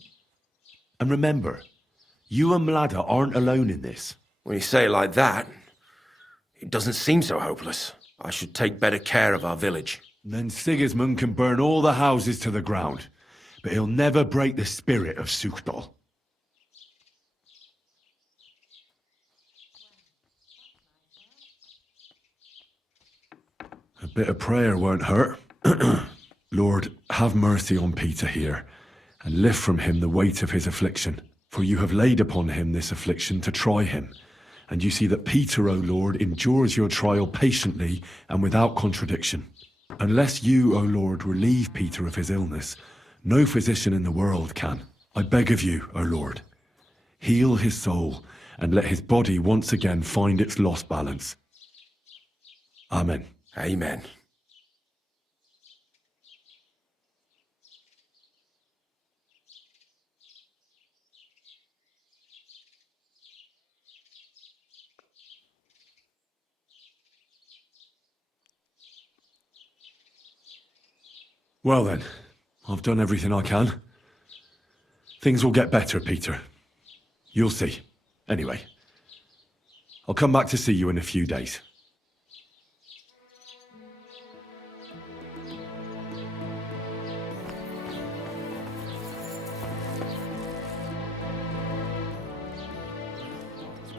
And remember, you and Mlada aren't alone in this. When you say it like that, it doesn't seem so hopeless. I should take better care of our village. Then Sigismund can burn all the houses to the ground, but he'll never break the spirit of Zuchtal. A bit of prayer won't hurt. Lord, have mercy on Peter here, and lift from him the weight of his affliction. For you have laid upon him this affliction to try him. And you see that Peter, O Lord, endures your trial patiently and without contradiction. Unless you, O Lord, relieve Peter of his illness, no physician in the world can. I beg of you, O Lord, heal his soul and let his body once again find its lost balance. Amen. Amen. Well then, I've done everything I can. Things will get better, Peter. You'll see. Anyway, I'll come back to see you in a few days.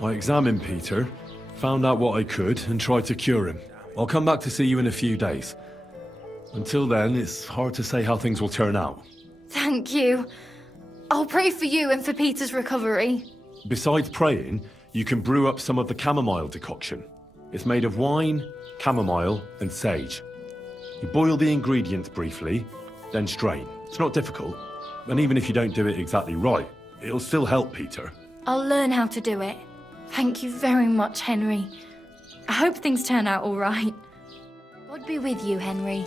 I examined Peter, found out what I could, and tried to cure him. I'll come back to see you in a few days. Until then, it's hard to say how things will turn out. Thank you. I'll pray for you and for Peter's recovery. Besides praying, you can brew up some of the chamomile decoction. It's made of wine, chamomile, and sage. You boil the ingredients briefly, then strain. It's not difficult, and even if you don't do it exactly right, it'll still help Peter. I'll learn how to do it. Thank you very much, Henry. I hope things turn out all right. God be with you, Henry.